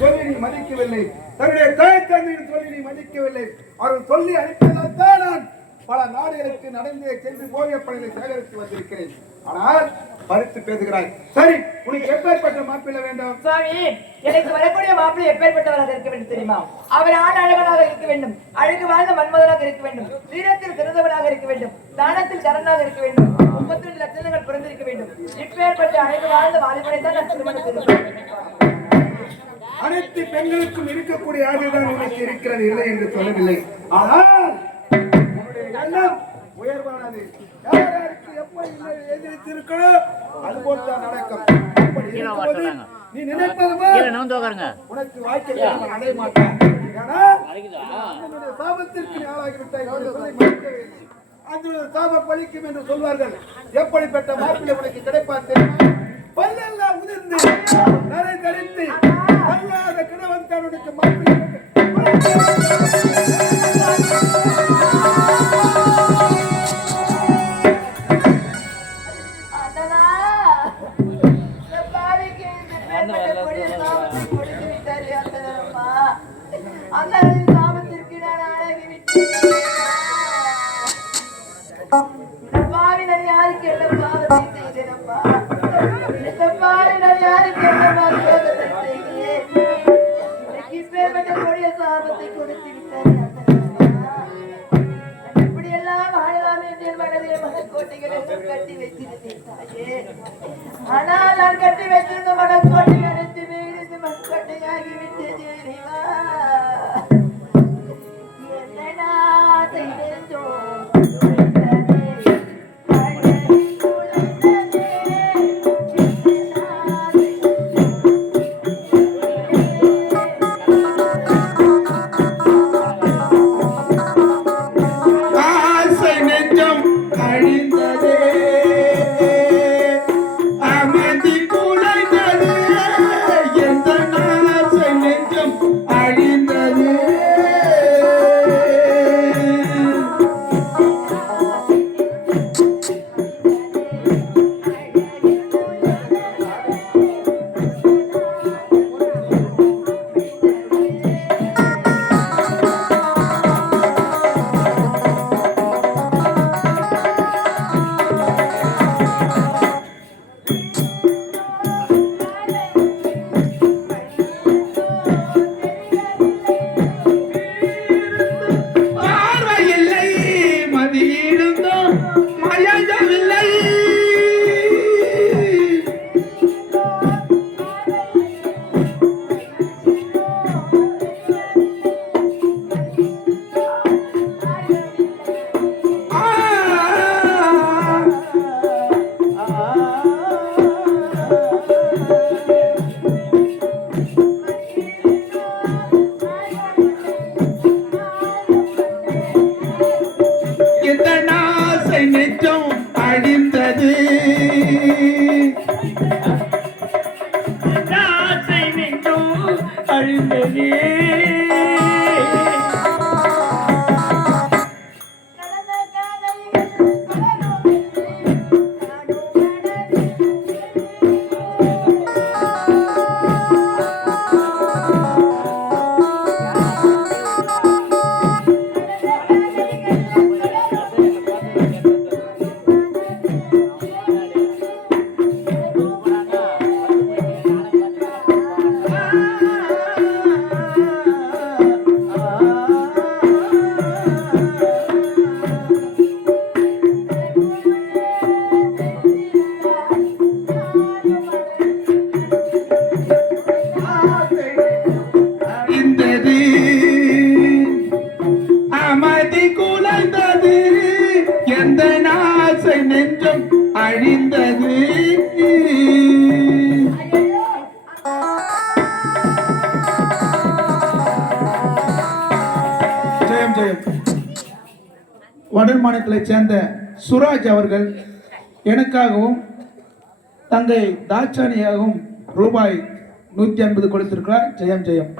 சொல்லி நீ மதிக்கவில்லை, தன்னுடைய தாய் தந்தையின் சொல்லி நீ மதிக்கவில்லை. அவர்கள் சொல்லி அனுப்பியதான் நான் பல நாடுகளுக்கு நடந்தே சென்று போகிய பணிகளை சேகரித்து வந்திருக்கிறேன். ஆனால் மறுத்து பேசுகிறாய். சரி, உனக்கு எப்பேற்பட்ட மாப்பிள்ளை வேண்டும்? சுவாமி, எனக்கு வரக்கூடிய மாப்பிள்ளை எப்பேற்பட்டவராக இருக்க வேண்டும் தெரியுமா? அவர் ஆண் அழகனாக இருக்க வேண்டும், அழகு வாழ்ந்த மன்மதனாக இருக்க வேண்டும், வீரத்தில் சிறந்தவனாக இருக்க வேண்டும், தானத்தில் சரணாக இருக்க வேண்டும், 32 லட்சணங்கள் பிறந்திருக்க வேண்டும். இப்பேற்பட்ட அழகு வாழ்ந்த வாலிபனை தான் நான் திருமணம் செய்து. அனைத்து பெண்களுக்கும் இருக்கக்கூடிய ஆசைதான் உனக்கு இருக்கிறது, இல்லை என்று சொல்லவில்லை. ஆனால் உன்னுடைய எண்ணம் உயர்வானது. யாருக்கு எப்ப எதிர்த்திருக்கோ அது போல்தான் நடக்கும். நீ நினைப்பது உனக்கு வாழ்க்கையை அடைய மாட்டான். சாபத்திற்கு ஆளாகிவிட்டாய். அந்த சாப பழிக்கும் என்று சொல்வார்கள். எப்படிப்பட்ட மாப்பிள்ளை உனக்கு கிடைப்பார் தெரியுமா? பல்லெல்லாம் உதிர்ந்து நரை தரித்து அல்லாத கிழவன் தன்னுடைய மாப்பிள்ளை ஆனால் நான் கட்டி வைத்திருந்த மனக்கோட்டை அடைத்து வீடு மண்கட்டையாகி விட்டது. என்னடா செய்தோம் வடர் மாநிலத்தைச் சேர்ந்த சுராஜ் அவர்கள் எனக்காகவும் தங்கை தாட்சானியாகவும் ரூபாய் 150 கொடுத்திருக்கிறார். ஜெயம் ஜெயம்.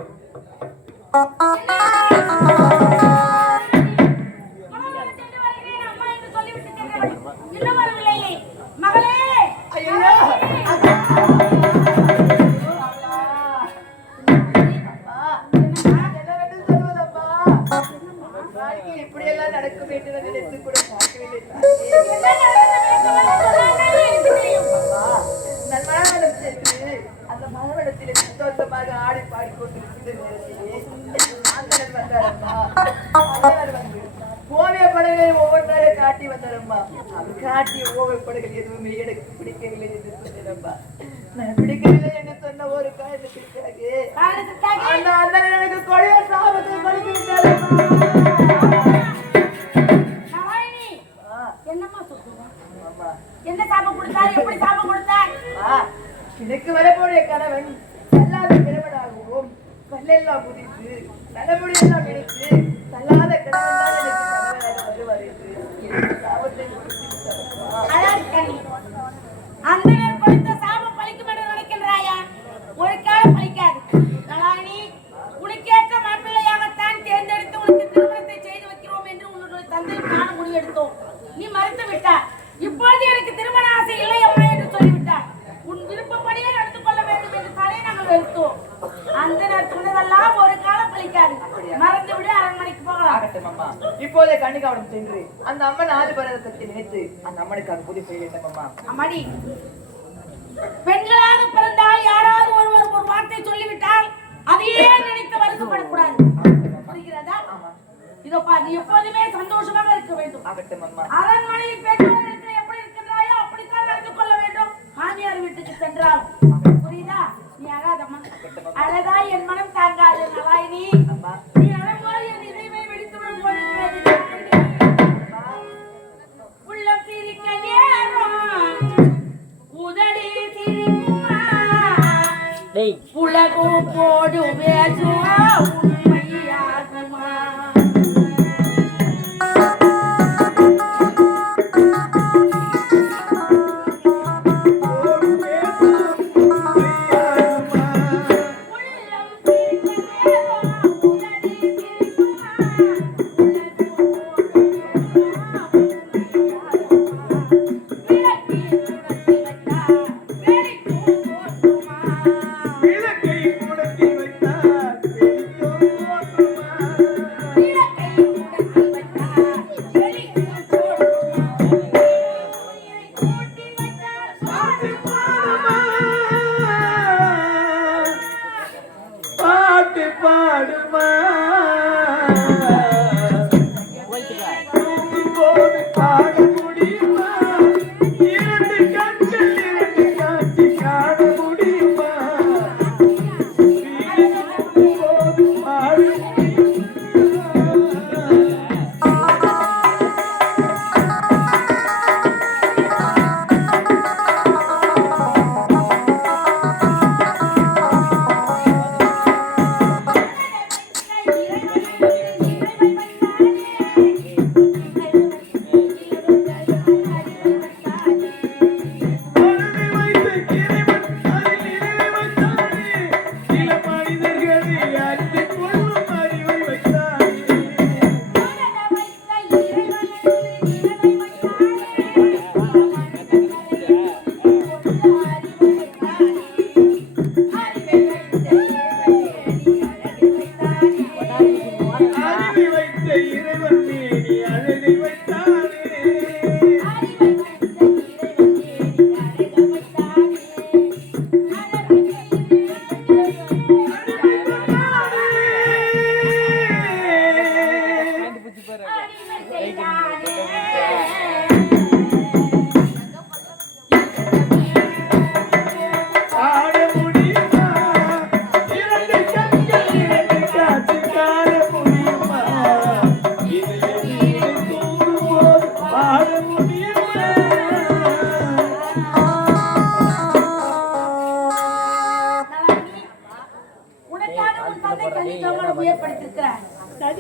நடக்கும் என்று நான் நினைத்து கூட பார்க்கவில்லை. நான் மனவனம் சென்று அந்த மனவனத்திலே சந்தோஷமாக ஆடி பாடிக்கொண்டிருக்கிற நேரத்திலே ஆந்தனர் வந்தாரம்மா. ஆந்தனர் வந்து ஓவிய படங்களை ஒவ்வொன்றாக காட்டி வந்தாரம்மா. அது காட்டிய ஓவிய படங்கள் எதுவுமே எனக்கு பிடிக்கவில்லை என்று சொன்னேனம்மா. நான் பிடிக்கவில்லை என்று சொன்ன ஒரு காரணத்திற்காக அந்த ஆந்தனர் எனக்கு கொடிய சாபத்தை கொடுத்து விட்டாரம்மா. என்ன சாபம் கொடுத்தார்? எப்படி சாபம் கொடுத்தார்? எனக்கு வரக்கூடிய கணவன் தள்ளாத கிழவனாகவும் பல்லெல்லாம் குதித்து தலைமுடியெல்லாம் எடுத்து தள்ளாத கிழவன் தான் எனக்கு கணவனாக வருவார் என்று சாபத்தை அந்தனர் கொடுத்த சாபம் பலிக்கும் என்று நினைக்கின்றாயா? ஒரு காலம் பலிக்காது. நலாயினி, உனக்கேற்ற மாப்பிள்ளையாகத்தான் தேர்ந்தெடுத்து உனக்கு திருமணத்தை செய்து வைக்கிறோம் என்று உன்னுடைய தந்தை நானும் முடிவெடுத்தோம். நீ மறுத்து விட்டார். இப்பொழுது எனக்கு திருமண ஆசை இல்லை அம்மா என்று சொல்லிவிட்டார். உன் விருப்பப்படியே நடந்து கொள்ள வேண்டும் என்று தானே நாங்கள் வெறுத்தோம். அந்த சொன்னதெல்லாம் ஒரு காலம் பலிக்காது. மறந்து விட அரண்மனைக்கு போகலாம். இப்போதே கண்ணிகாவனம் சென்று அந்த அம்மன் ஆதிபரதத்தை நினைத்து அந்த அம்மனுக்காக பூஜை செய்ய வேண்டும் அம்மா. அம்மாடி, பெண்களாக பிறந்தால் யாராவது ஒருவர் ஒரு வார்த்தை சொல்லிவிட்டால் அதையே நினைத்து வருத்தப்படக்கூடாது. புரிகிறதா? இதோ பாரு, எப்போதுமே சந்தோஷமாக இருக்க வேண்டும். அரண்மனையில் பெற்றோரிடத்தில் எப்படி இருக்கின்றாயோ அப்படித்தான் நடந்து கொள்ள வேண்டும். மாமியார் வீட்டுக்கு சென்றால் புரியுதா? நீ அழாதம்மா. அழகா என் மனம் தாங்காது நலாயினி. நீ அழகோடு என் இதயமே வெடித்துவிடும் போல இருக்கிறது. உள்ளம் சிரிக்க நேரம் உதடி சிரிக்குமா, உலகம் போடு பேசுவா உண்மையாகுமா?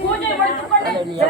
பூஜை முடித்துக் கொண்டு இந்த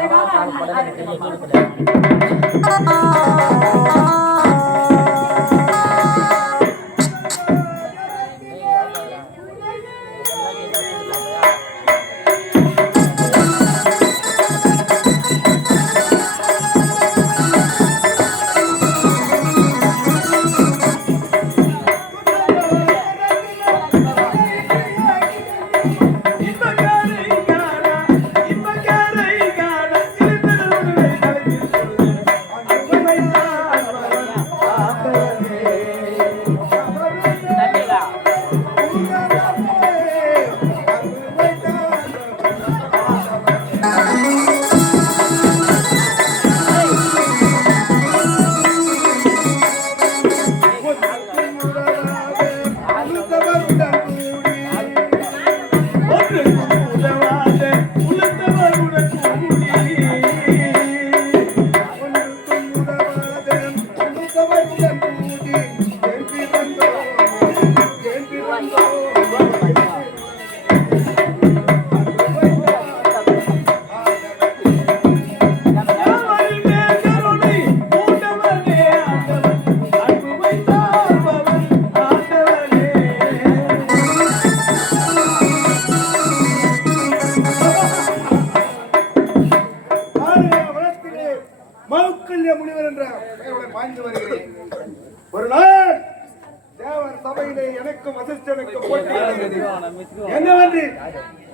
என்னவென்று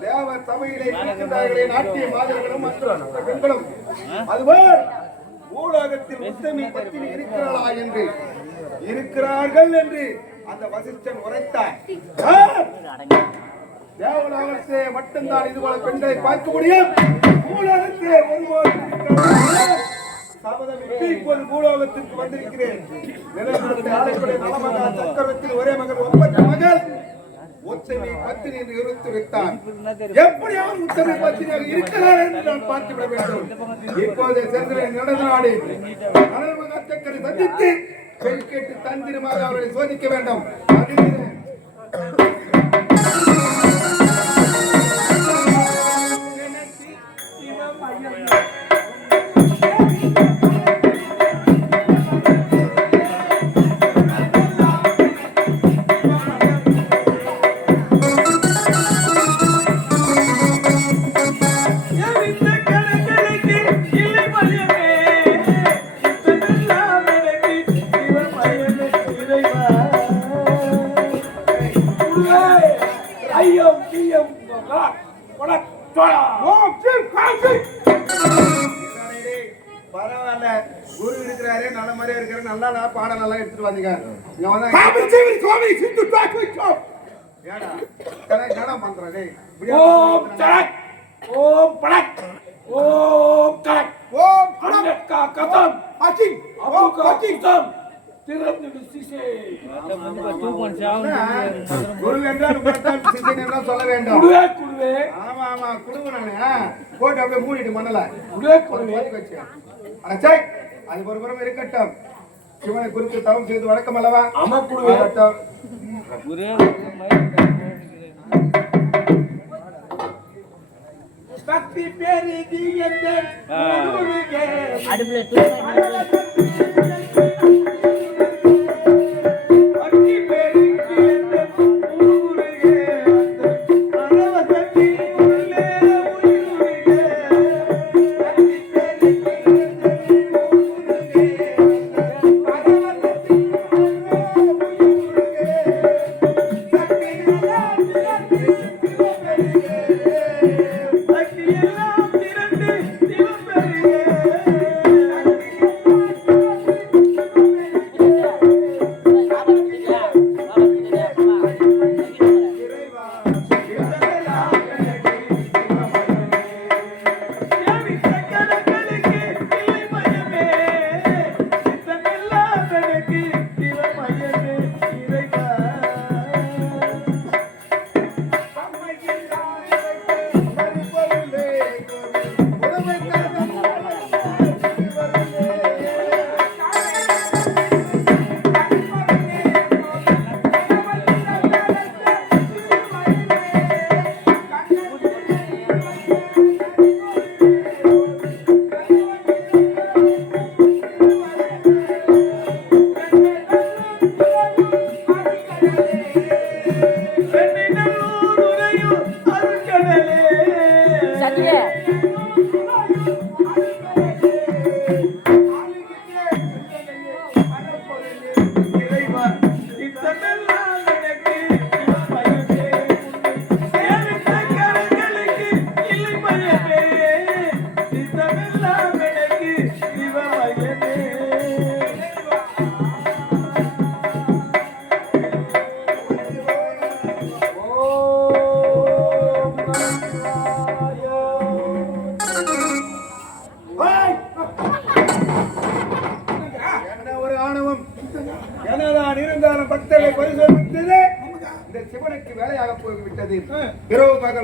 தேவ சபையிலே இருக்கின்றார்களே நாட்டிய மாதிரிகளும் மற்ற பெண்களும் அதுபோல் பூலோகத்தில் உத்தமி பத்தினி இருக்கிறாளா என்று இருக்கிறார்கள் என்று அந்த வசிஷ்டன் உரைத்தார். தேவலோகத்திலே மட்டும்தான் இதுபோல பெண்களை பார்க்க முடியும். பூலோகத்திலே ஒருபோதும் சபதமிட்டு இப்போது பூலோகத்திற்கு வந்திருக்கிறேன். நிலவரத்தை ஆளக்கூடிய நலமகா சக்கரவர்த்தியின் ஒரே மகன் ஒப்பற்ற மகள் உத்தமி பத்தினி என்று நிறுத்திவிட்டார். எப்படியாவது உத்தமி பத்தினியாக இருக்கிறார் என்று நான் பார்த்துவிட வேண்டும். இப்போது சென்று நடந்த நாடு நலமகா சக்கரை சந்தித்து பெண் கேட்டு தந்திரமாக அவர்களை சோதிக்க வேண்டும். பரவாயில்ல, குரு இருக்கிறாரே, நல்ல மாதிரியா இருக்கிற, நல்லா பாடம் நல்லா எடுத்துட்டு வந்தீங்க. இங்க வந்தா ஏடா பண்றே ஓம் சரக் ஓம் படக் ஓம் கரக் ஓம் கரக் கா கதம் அச்சிங் ஓம் கச்சிங் தம் திரந்து சிசே குரு என்றால் உங்கள்தான் சிசே என்று சொல்ல வேண்டும். குருவே குருவே. ஆமா ஆமா குருவே. நானே போட்டு அப்படியே மூடிட்டு மண்ணல குருவே குருவே வச்சு அடச்சே. அது ஒரு புறம் இருக்கட்டும். சிவனை குறித்து தவம் செய்து வணக்கம் அல்லவா? ஆமா குருவே. குருவே பக்தி பெருகி என்ற குருவே அடுப்புல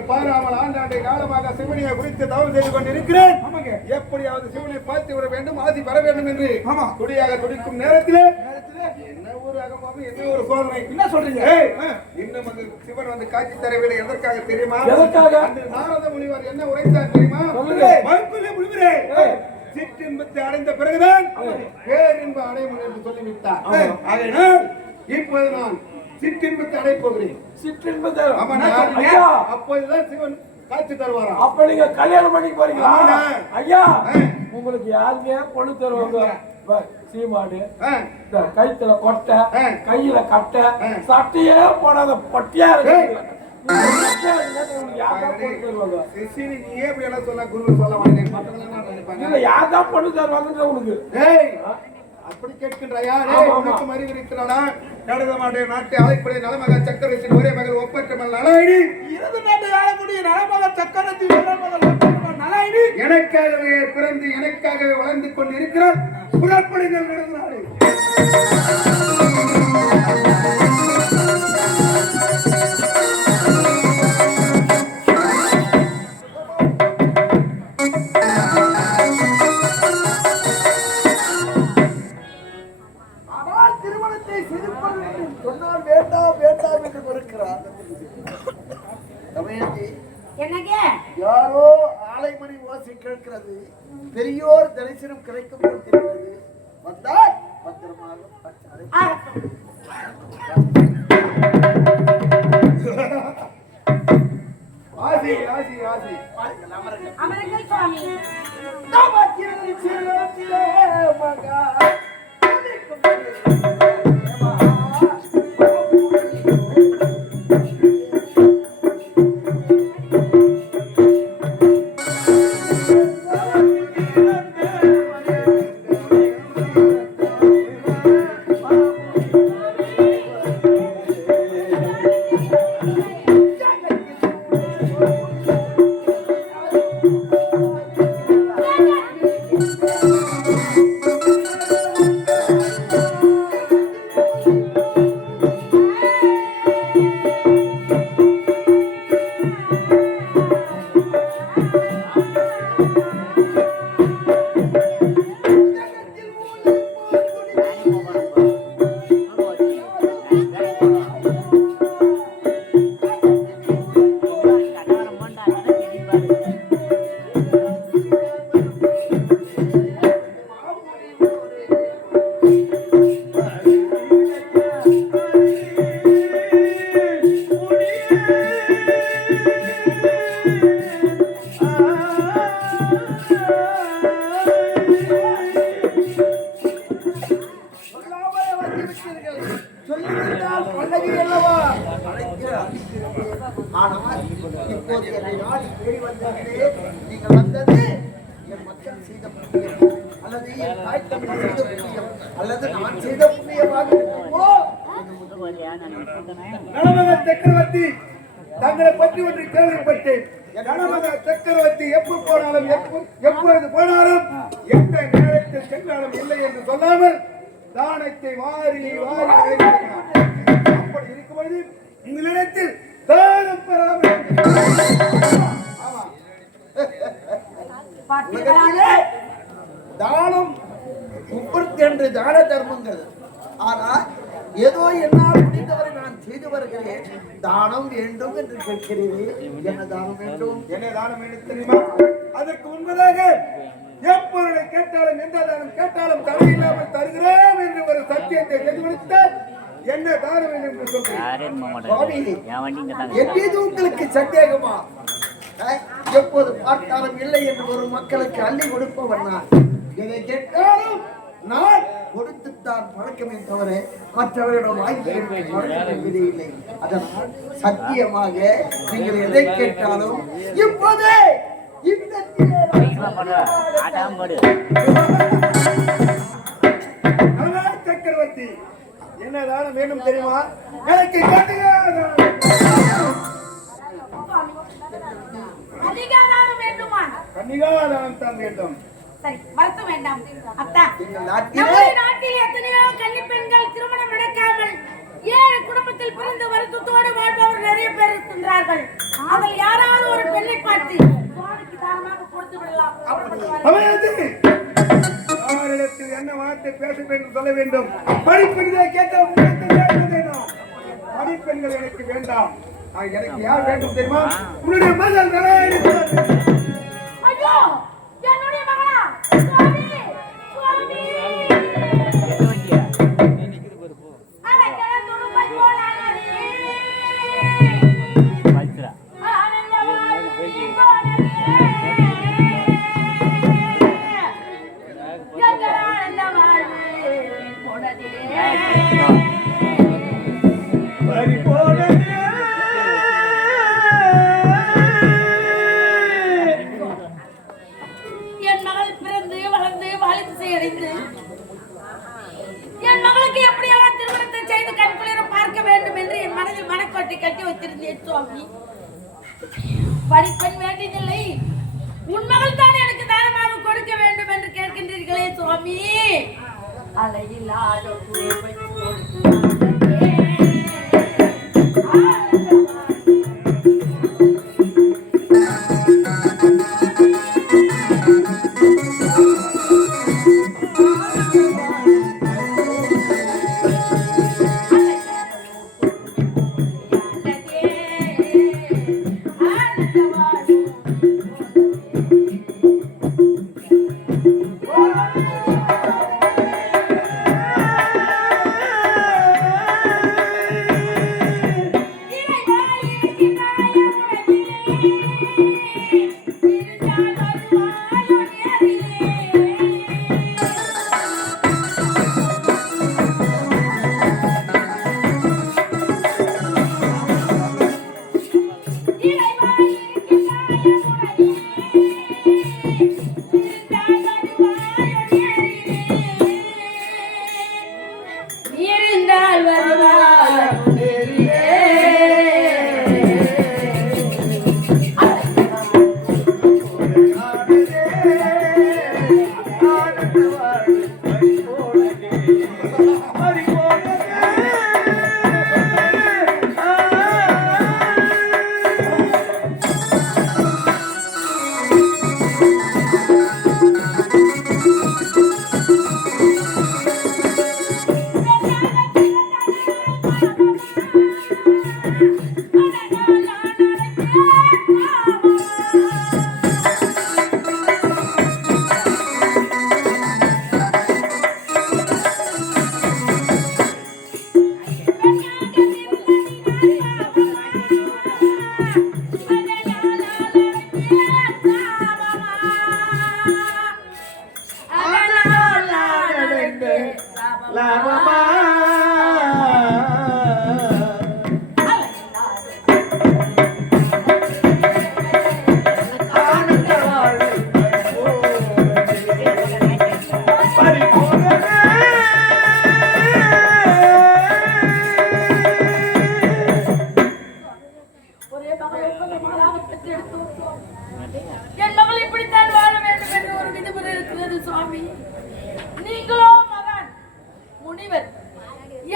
பாராமல் ஆண்டாண்டை காலமாக சிவனையை குறித்து தவறு செய்து கொண்டிருக்கிறேன். எப்படியாவது சிவனை பார்த்து விட வேண்டும், ஆசி பெற வேண்டும் என்று துடியாக துடிக்கும் நேரத்திலே என்ன ஒரு அகமாவும் என்ன ஒரு சோதனை. என்ன சொல்றீங்க? இன்னும் அந்த சிவன் வந்து காட்சி தரவில்லை. எதற்காக தெரியுமா? அந்த நாரத முனிவர் என்ன உரைத்தார் தெரியுமா? முனிவரே, சிற்றின்பத்தை அடைந்த பிறகுதான் பேரின்ப அடையும் என்று சொல்லிவிட்டார். ஆகையினால் இப்போது நான் சிற்றின்பத்தை அடைய போகிறேன். சிற்றின்பத்தை அப்போதுதான் சிவன் காட்சி தருவாரா? அப்ப நீங்க கல்யாணம் பண்ணி போறீங்களா? ஐயா, உங்களுக்கு யாருமே பொண்ணு தருவாங்க? சீமாடு, கைத்துல கொட்டை, கையில கட்டை, சட்டையே போடாத பட்டியா இருக்கு. சிசினி நீயே இப்படி எல்லாம் சொல்ல குரு சொல்ல மாட்டேன் மத்தவங்க நினைப்பாங்க யாரா பண்ணு தருவாங்கன்ற உனக்கு ஏய் அப்படி கேட்கின்றாயா உனக்கு மறிவு இருக்கிறானா நடந்த மாட்டே நாட்டை அழைப்படை நலமக சக்கரத்தின் ஒரே மகள் ஒப்பற்ற மகள் நலாயினி இரவு நாட்டை ஆளக்கூடிய நலமக சக்கரத்தின் ஒரே மகள் ஒப்பற்ற நலாயினி எனக்காகவே பிறந்து எனக்காகவே வளர்ந்து கொண்டு இருக்கிறார் புறப்படிகள் நடந்தாரு சொன்னால் வேண்டாம் வேண்டாம் என்று மறுக்கிறார். என்னங்க யாரோ ஆலைமணி ஓசை கேட்கிறது, பெரியோர் தரிசனம் கிடைக்கும் போல் தெரிகிறது. வந்தால் பத்திரமாக ஆசி ஆசி ஆசி அமருங்கள் சுவாமி. ஆனால் இப்போது என்னை நாடி தேடி வந்தீர்களே, நீங்கள் வந்தது என் மக்கள் செய்த புண்ணியம் அல்லது என் தாய் தந்தை செய்த புண்ணியம் அல்லது நான் செய்த புண்ணியமாக இருக்குமோ? நலமக சக்கரவர்த்தி தங்களை பற்றி ஒன்று கேள்விப்பட்டேன். நலமக சக்கரவர்த்தி எப்ப போனாலும் எப்பொழுது போனாலும் எந்த நேரத்தில் சென்றாலும் இல்லை என்று சொல்லாமல் தானத்தை வாரி வாரி வழங்கினார். அப்படி இருக்கும் பொழுது உங்களிடத்தில் தானம் பெறாமல் ஆமா உலகத்திலே தானம் 32 தான தர்மங்கள். ஆனால் ஏதோ என்னால் முடிந்தவரை நான் செய்து வருகிறேன். தானம் வேண்டும் என்று கேட்கிறீர்கள். என்ன தானம் வேண்டும்? என்ன தானம் வேண்டும் தெரியுமா? அதற்கு முன்பதாக எப்பொருளை கேட்டாலும் எந்த தானம் கேட்டாலும் தடையில்லாமல் தருகிறோம் என்று ஒரு சத்தியத்தை செய்து கொடுத்தால் என்ன தானம் வேண்டும் என்று சொல்கிறேன். என் மீது உங்களுக்கு சந்தேகமா? எப்போது பார்த்தாலும் இல்லை என்று ஒரு மக்களுக்கு அள்ளி கொடுப்பவன் நான். எதை கேட்டாலும் நான் கொடுத்துத்தான் பழக்கமே தவிர மற்றவரிடம் வாங்கி பழக்கமே இல்லை. அதனால் சத்தியமாக நீங்கள் எதை கேட்டாலும் இப்போதே சக்கரவர்த்தி என்ன தானம் வேண்டும் தெரியுமா? எனக்கு அதிகாரம் வேண்டுமா? கன்னிகாதானம் தான் வேண்டும். சரி, மறக்க வேண்டாம் அத்தா. எங்கள் நம்முடைய நாட்டில் எத்தனையோ கன்னி பெண்கள் திருமணம் நடக்காமல் ஏழு குடும்பத்தில் பிறந்து வருத்தத்தோடு வாழ்பவர் நிறைய பேர் இருக்கின்றார்கள். அதில் யாராவது ஒரு பெண்ணை பார்த்து சுவாமிக்கு தானமாக கொடுத்து விடலாம். யாரிடத்தில் என்ன வார்த்தை பேச வேண்டும் சொல்ல வேண்டும். படிப்பெண்களை கேட்ட படிப்பெண்கள் எனக்கு வேண்டாம். எனக்கு யார் வேண்டும் தெரியுமா? உன்னுடைய மகள் ஐயோ, என்னுடைய மகளா? சுவாமி, சுவாமி. படிப்பெண் வேண்டியதில்லை, உன் மகள் தான் எனக்கு தானமாக கொடுக்க வேண்டும் என்று கேட்கின்றீர்களே சுவாமி. அலையில்லாத பூவை என் மகள் இப்படித்தான் வாழ வேண்டும் என்று ஒரு விதிமுறை இருக்கிறது சுவாமி. நீங்களோ மகன் முனிவர்.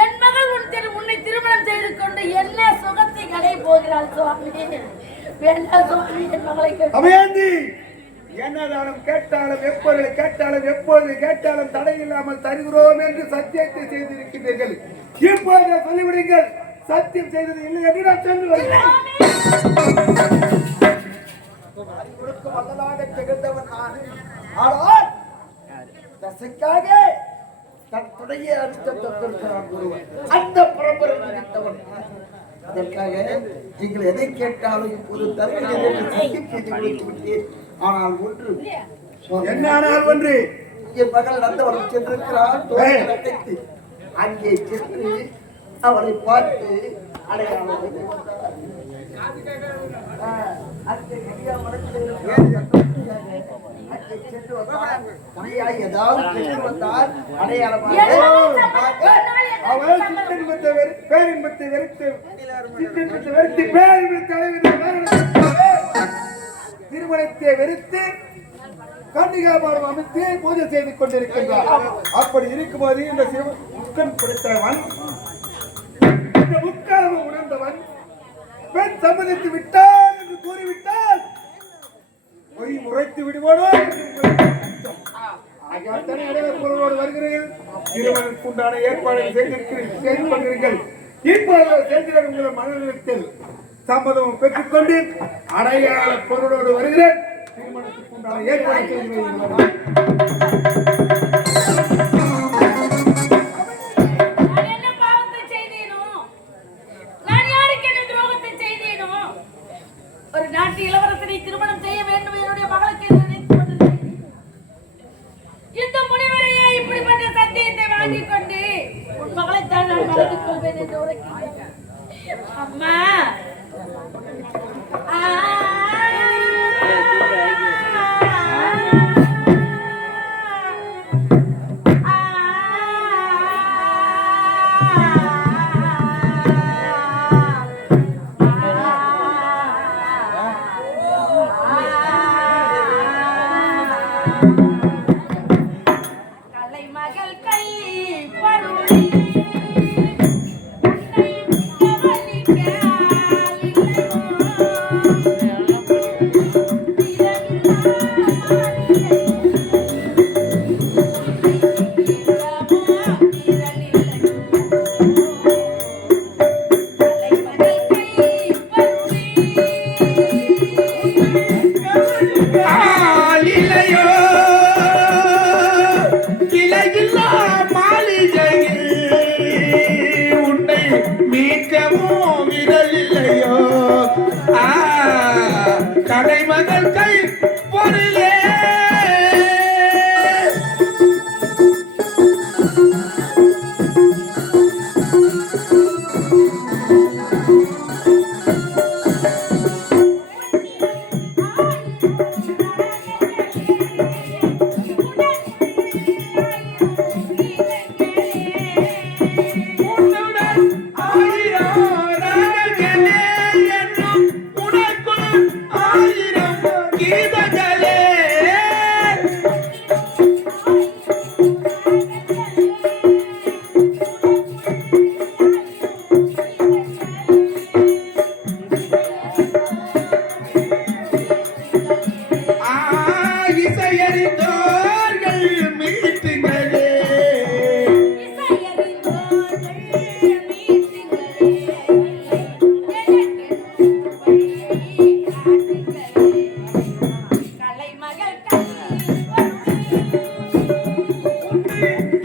என் மகள் உன்னை திருமணம் செய்து கொண்டு என்ன சுகத்தை அடைய போகிறாள் சுவாமி? வேண்டாம் சுவாமி, என் மகளை அபயாந்தி, என்னதானம் கேட்டாலும் எப்பொழுது கேட்டாலும் எப்பொழுது கேட்டாலும் தடையில்லாமல் தருகிறோம் என்று சத்தியத்தை செய்திருக்கிறீர்கள். இப்போது சொல்லிவிடுங்கள், சத்தியம் செய்தது இல்லை என்று நான் சென்று வருகிறேன். திகழ்ந்தவன் நான். ஆனால் தசைக்காக தன் துணையை அடித்திருக்கிறான் ஒருவன். அந்த பரம்பரை முடித்தவன். அதற்காக நீங்கள் எதை கேட்டாலும் இப்போது தருகிறேன் என்று சத்தியம் செய்து கொடுத்து விட்டேன். ஆனால் ஒன்று, என்ன ஆனால் ஒன்று, என் மகள் நந்தவனம் சென்றிருக்கிறார். அங்கே சென்று அவரை பார்த்து அடையாளம் திருமணத்தை வெறுத்து கன்னிகாபாரம் அமைத்து பூஜை செய்து கொண்டிருக்கின்றார். அப்படி இருக்கும்போது இந்த முக்கன் கொடுத்தவன், இந்த முக்காலம் உணர்ந்தவன் பெண் சம்மதித்து விட்டார் என்று கூறிவிட்டால் பொய் முறைத்து விடுவானோ பொருளோடு வருகிறீர்கள். திருமணத்துக்கு உண்டான ஏற்பாடுகள் செய்து கொண்டிருக்கிறீர்கள். இப்போது செல்கிறார் உங்கள் மனநிலத்தில் சம்மதம் பெற்றுக்கொண்டு அடையாள பொருளோடு வருகிறேன். திருமணத்துக்கு உண்டான ஏற்பாடு செய்து ஒரு நாட்டு இளவரசனை திருமணம் செய்ய வேண்டும் என்னுடைய மகளுக்கு நினைத்துக் கொண்டிருந்தேன். இந்த முனிவரையே இப்படிப்பட்ட சத்தியத்தை வாங்கிக் கொண்டு உன் மகளைத்தான் நான் வளர்த்துக் கொள்வேன் என்று உரைக்கிறேன். அம்மா, கலைமகள் கை பருளி உன்னை கவனிக்க ஆளிலையோ கிளையில்லா மாளிகையில் உன்னை மீட்கவும் விரலில்லையோ கலைமகள் கை பொருளே இசையறிந்தோர்கள் மீட்டுங்களே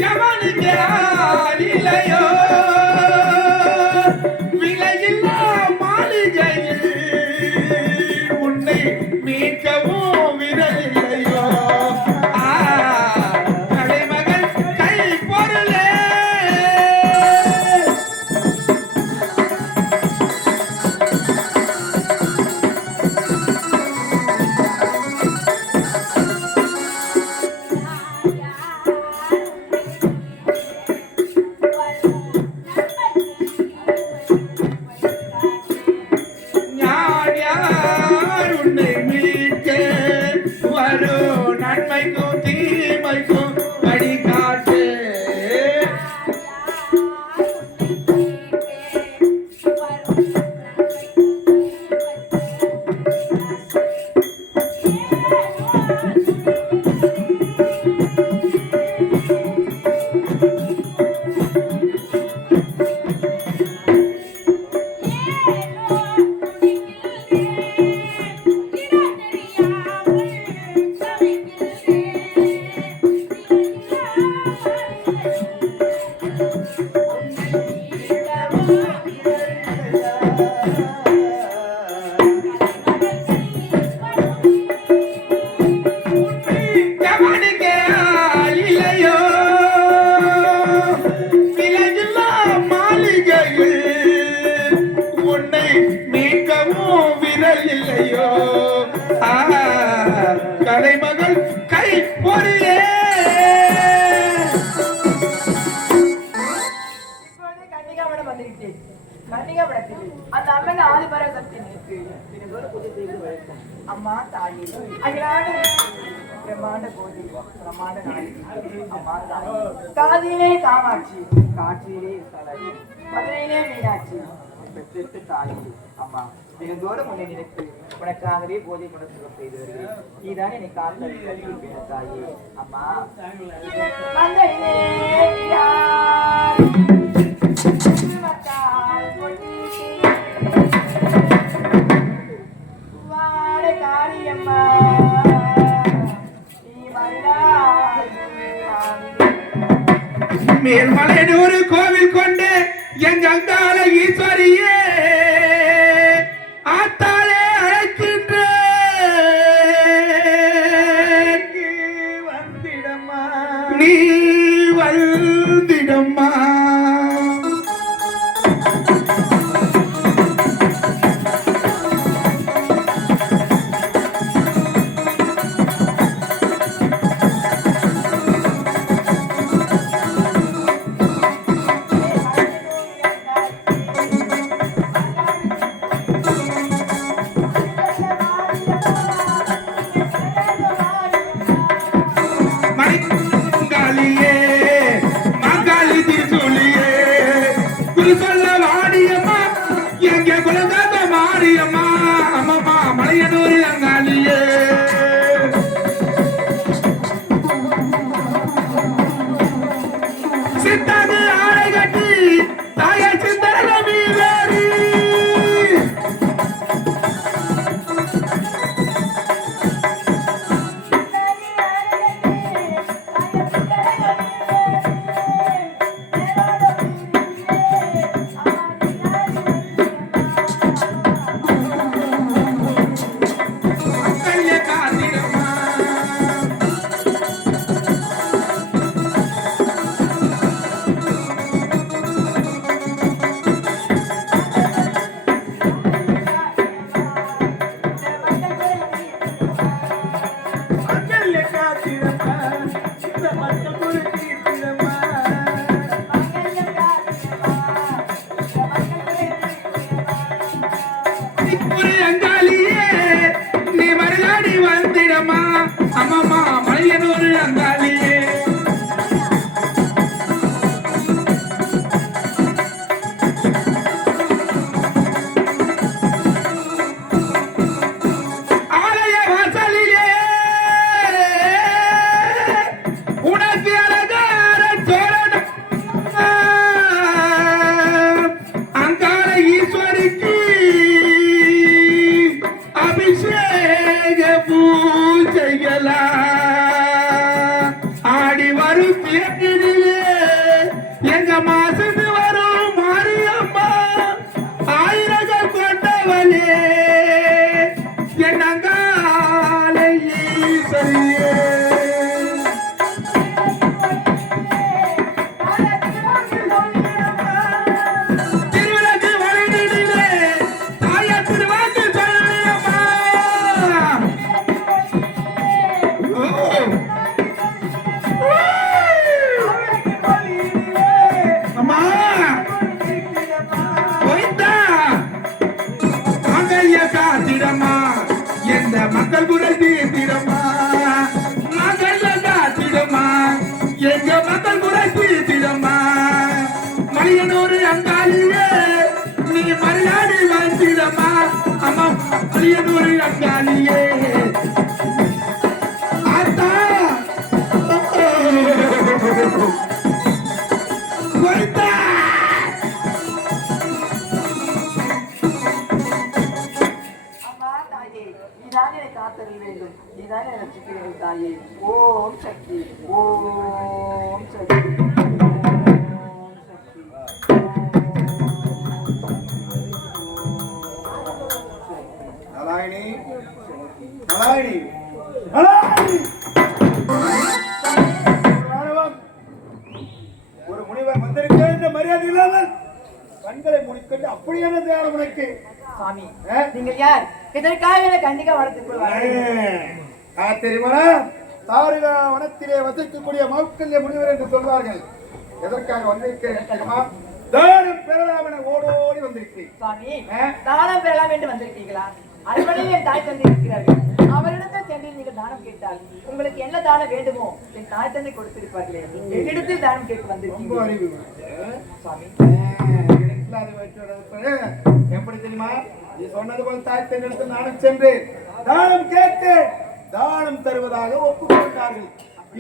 எவனுக்கு ஆளிலையோ விலையில்லா மாளிகையில் உன்னை மீட்கவும் விரலில்லையோ கலைமகள் கை பொருளே யார் உன்னை மீட்க வரும் நன்மைக்கும் தீமைக்கும் வழிகாட்டு எவனுக்கு ஆளிலையோ விலையில்லா மாளிகையில் உன்னை மீட்கவும் விரலில்லையோ கலைமகள் கை பொருளே இப்பொழுது கன்னிகாவனம் வந்துவிட்டேன். கன்னிகாவனத்தில் அந்த அம்மன் ஆதிபராசக்தி நிற்கு தினந்தோறு பூஜை செய்து வழக்கம். அம்மா தாயே அகிலாண்ட பிரம்மாண்ட கோதி பிரம்மாண்ட நாயகி அம்மா தாயே காதியிலே காமாட்சி காட்சியிலே சலகி மதுரையிலே மீனாட்சி பெற்றெடுத்து தாயே அம்மா தினந்தோறும் உன்னை நினைத்து உனக்காகவே பூஜை முடக்கம் செய்து வருகிறேன். நீதான் என்னை காத்த தாயே அம்மா மந்தையிலே யார் மேல்மலையனூர் கோவில் கொண்டு எங்கால ஈஸ்வரியே ஆத்தாலே அழைக்கின்ற வந்திடம்மா நீ வந்திடம்மா எங்க பூஜைகளா ஆடி வரும் தேட்டிலே எங்க மாசத்து வரும் மாரியம்மா ஆயிரங்கள் கொண்டவளே என்னங்காலை ஈஸ்வரியே திருவிழாக்கு வழிநீடிலே தாயா திருவாக்கு சொல்லியம்மா அம்மா போய்த்தா மங்கைய காத்திடம்மா எந்த மக்கள் குரல் தீர்த்திடம்மா மகள் காத்திடம்மா எங்க மக்கள் குரல் தீர்த்திடம்மா மலையனூர் அங்காளியே நீ மரியாதை வாழ்த்திடம்மா அம்மா மலையனூர் அங்காளியே ஆத்தா போய்த்தா அம்மா தாயே, நீதான் என்னை காத்தருள வேண்டும். நீதான் என்னை ரட்சிக்க வேண்டும் தாயே. ஓம் சக்தி, ஓம் சக்தி, ஓம் சக்தி, நலாயினி நலாயினி நலாயினி ராணவம், ஒரு முனிவர் வந்திருக்க என்ற மரியாதை இல்லாமல் கண்களை மூடிக்கொண்டு அப்படியான தியானம் உனக்கு சுவாமி, நீங்கள் யார்? இதற்காக என்னை கண்டிக்க வளர்த்துக் கொள்வார்கள். தெரியுமா? தாருகா வனத்திலே வசிக்கக்கூடிய மௌக்கல்ய முனிவர் என்று சொல்வார்கள். எதற்காக வந்திருக்கிறேன் தெரியுமா? தானம் பெறலாம் என ஓடோடி வந்திருக்கிறேன். சுவாமி, தானம் பெறலாம் என்று வந்திருக்கீங்களா? அறுபடியில் என் தாய் தந்தை இருக்கிறார்கள். அவரிடத்தில் சென்று நீங்கள் தானம் கேட்டால் உங்களுக்கு என்ன தானம் வேண்டுமோ என் தாய் தந்தை கொடுத்திருப்பார்களே. என்னிடத்தில் தானம் கேட்டு வந்திருக்கீங்க. ரொம்ப அறிவு சுவாமி, எப்படி தெரியுமா? நீ சொன்னது போல தாய் தந்தையிடத்தில் நானும் சென்று தானம் கேட்டு தானம் தருவதாக ஒப்புக்கொண்டார்கள்.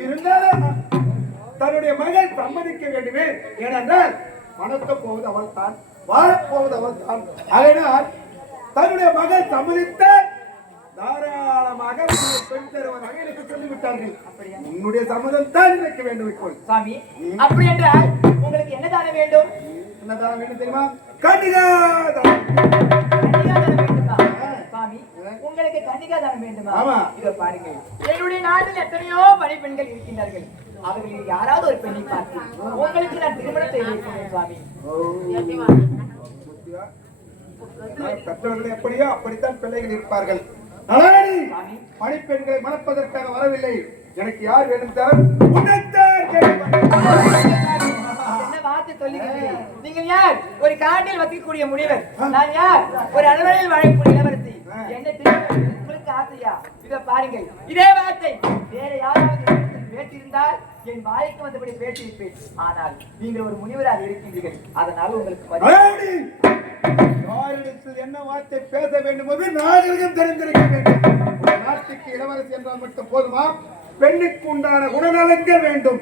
இருந்தாலும் தன்னுடைய மகள் சம்மதிக்க வேண்டுமே. ஏனென்றால் மணக்க போவது அவள் தான், வாழப்போவது அவள் தான். அதனால் தன்னுடைய மகள் சம்மதித்த தாராளமாக பெண் தருவதாக எனக்கு சொல்லிவிட்டார்கள். உன்னுடைய சம்மதம் தான் இருக்க வேண்டும். இப்போ சுவாமி, அப்படி என்றால் உங்களுக்கு என்ன தானம் வேண்டும்? என்ன தானம் வேண்டும் தெரியுமா? கன்னிகா தானம். கன்னிகா தானம் வேண்டுமா? சுவாமி, உங்களுக்கு கன்னிகா தானம் வேண்டுமா? ஆமா. இதோ பாருங்கள், என்னுடைய நாட்டில் எத்தனையோ பணிப்பெண்கள் இருக்கின்றார்கள். அவர்களில் யாராவது ஒரு பெண்ணை பார்த்து உங்களுக்கு நான் திருமணம் செய்து வைக்கிறேன் சுவாமி. பெற்றவர்கள் எப்படியோ அப்படித்தான் பிள்ளைகள் இருப்பார்கள். பணிப்பெண்களை மணப்பதற்காக வரவில்லை. எனக்கு யார் வேண்டும் தரம் என்ன வார்த்தை சொல்லுகிறீர்கள்? நீங்கள் யார்? ஒரு காட்டில் வசிக்கக்கூடிய முனிவர். நான் யார்? ஒரு அலுவலில் வாழக்கூடிய இளவரசி. என்ன திருமணம் உங்களுக்கு ஆசையா? இதை பாருங்கள், இதே வார்த்தை வேற யாராவது பேசியிருந்தால் என் வாய்க்கு வந்தபடி பேசியிருப்பேன். ஆனால் நீங்கள் ஒரு முனிவராக இருக்கின்றீர்கள். அதனால் உங்களுக்கு யாரிடத்தில் என்ன வார்த்தை பேச வேண்டும் என்று நாகரிகம் தெரிந்திருக்க வேண்டும். நாட்டுக்கு இளவரசி என்றால் மட்டும் போதுமா? பெண்ணுக்கு உண்டான குணநலங்கள் வேண்டும்.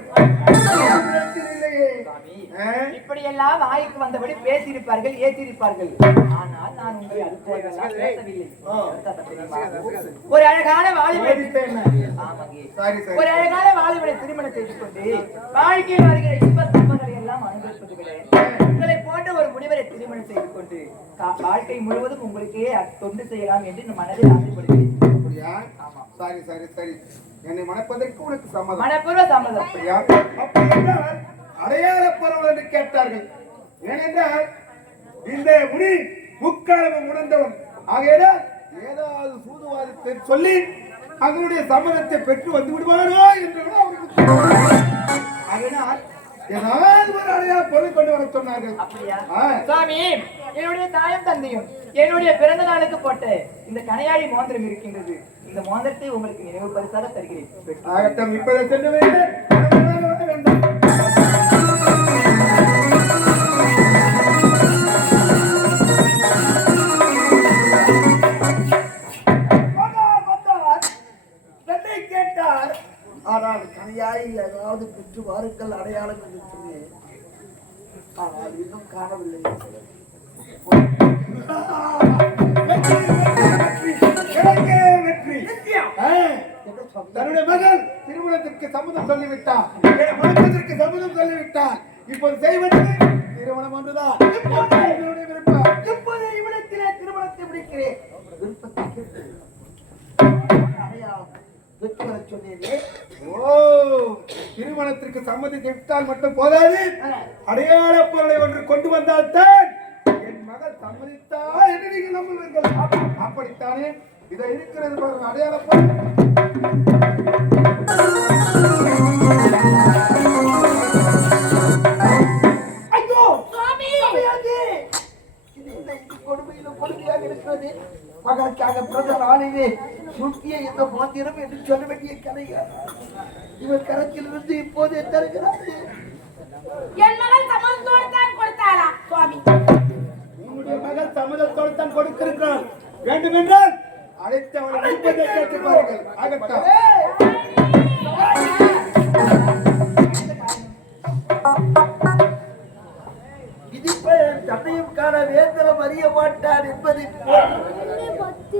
இப்படி எல்லாம் வாய்க்கு வந்தபடி பேசியிருப்பார்கள், ஏற்றிருப்பார்கள். ஆனால் நான் உங்களை அது போலெல்லாம் பேசவில்லை. ஒரு அழகான வாலிபனை ஒரு அழகான வாலிபனை திருமணம் செய்து கொண்டு வாழ்க்கையில் வருகிற இன்ப துன்பங்களை எல்லாம் அனுபவிப்பதுகளே. உங்களை போன்ற ஒரு முனிவரை திருமணம் செய்து கொண்டு வாழ்க்கை முழுவதும் உங்களுக்கே தொண்டு செய்யலாம் என்று மனதில் ஆசைப்படுகிறேன். சரி சரி சரி, என்னை மணப்பதற்கு உனக்கு சம்மதம்? மனப்பூர்வ சம்மதம். அடையாள பரவல் என்று கேட்டார்கள். ஏனென்றால் இந்த முனி முக்காலமும் உணர்ந்தவன். ஆகையால் ஏதாவது சூதுவாதத்தை சொல்லி அதனுடைய சம்மதத்தை பெற்று வந்து விடுவாரோ என்று அவருக்கு அதனால் ஏதாவது ஒரு அடையாள பொருள் கொண்டு வர சொன்னார்கள். அப்படியா சுவாமி? என்னுடைய தாயும் தந்தையும் என்னுடைய பிறந்த நாளுக்கு போட்ட இந்த கனையாடி மோதிரம் இருக்கின்றது. இந்த மோதிரத்தை உங்களுக்கு நினைவு பரிசாக தருகிறேன். ஆகட்டும், இப்போதை சென்று வேண்டும். கேட்டார். ஆனால் கனியாய் ஏதாவது பெற்று வாருங்கள் அடையாளம் என்று சொன்னேன். ஆனால் இன்னும் காணவில்லை. வெற்றி வெற்றி வெற்றி என்னுடைய மகள் திருமணத்திற்கு சம்மதம் சொல்லிவிட்டார். என் மனத்திற்கு சம்மதம் சொல்லிவிட்டார். இப்போது செய்வது திருமணம் ஒன்றுதான். என்னுடைய விருப்பம். இப்போது இவ்விடத்திலே திருமணத்தை முடிக்கிறேன். விருப்பத்தை கேட்டு அடையாளம் வெற்றி வரச் சொன்னேனே. ஓ, திருமணத்திற்கு சம்மதித்து விட்டால் மட்டும் போதாது, அடையாள பொருளை ஒன்று கொண்டு வந்தால்தான் என் மகள் சம்மதித்தால் என்று நீங்கள் நம்புவீர்கள். அப்படித்தானே? இதை இருக்கிறது பாருங்க, அடையாள பொருள். ஐயோ சுவாமி இது என்ன இந்த கொடுமையில கொடுமையாக இருக்கிறது? மகளுக்காக பிறந்த நாளிலே சுட்டிய இந்த மோதிரம் என்று சொல்ல வேண்டிய கலைஞர் இவர் கரத்திலிருந்து இப்போதே தருகிறார். என் மகள் சம்மதத்தோடு தான் கொடுத்தாளா சுவாமி? உன்னுடைய மகள் சம்மதத்தோடு தான் கொடுத்திருக்கிறார். வேண்டுமென்றால் அழைத்து அவளை விருப்பத்தை கேட்டு பாருங்கள். ஆகட்டும். விதிப்பயன் தன்னையும் காண வேந்தரம் அறிய மாட்டார் என்பதை போல்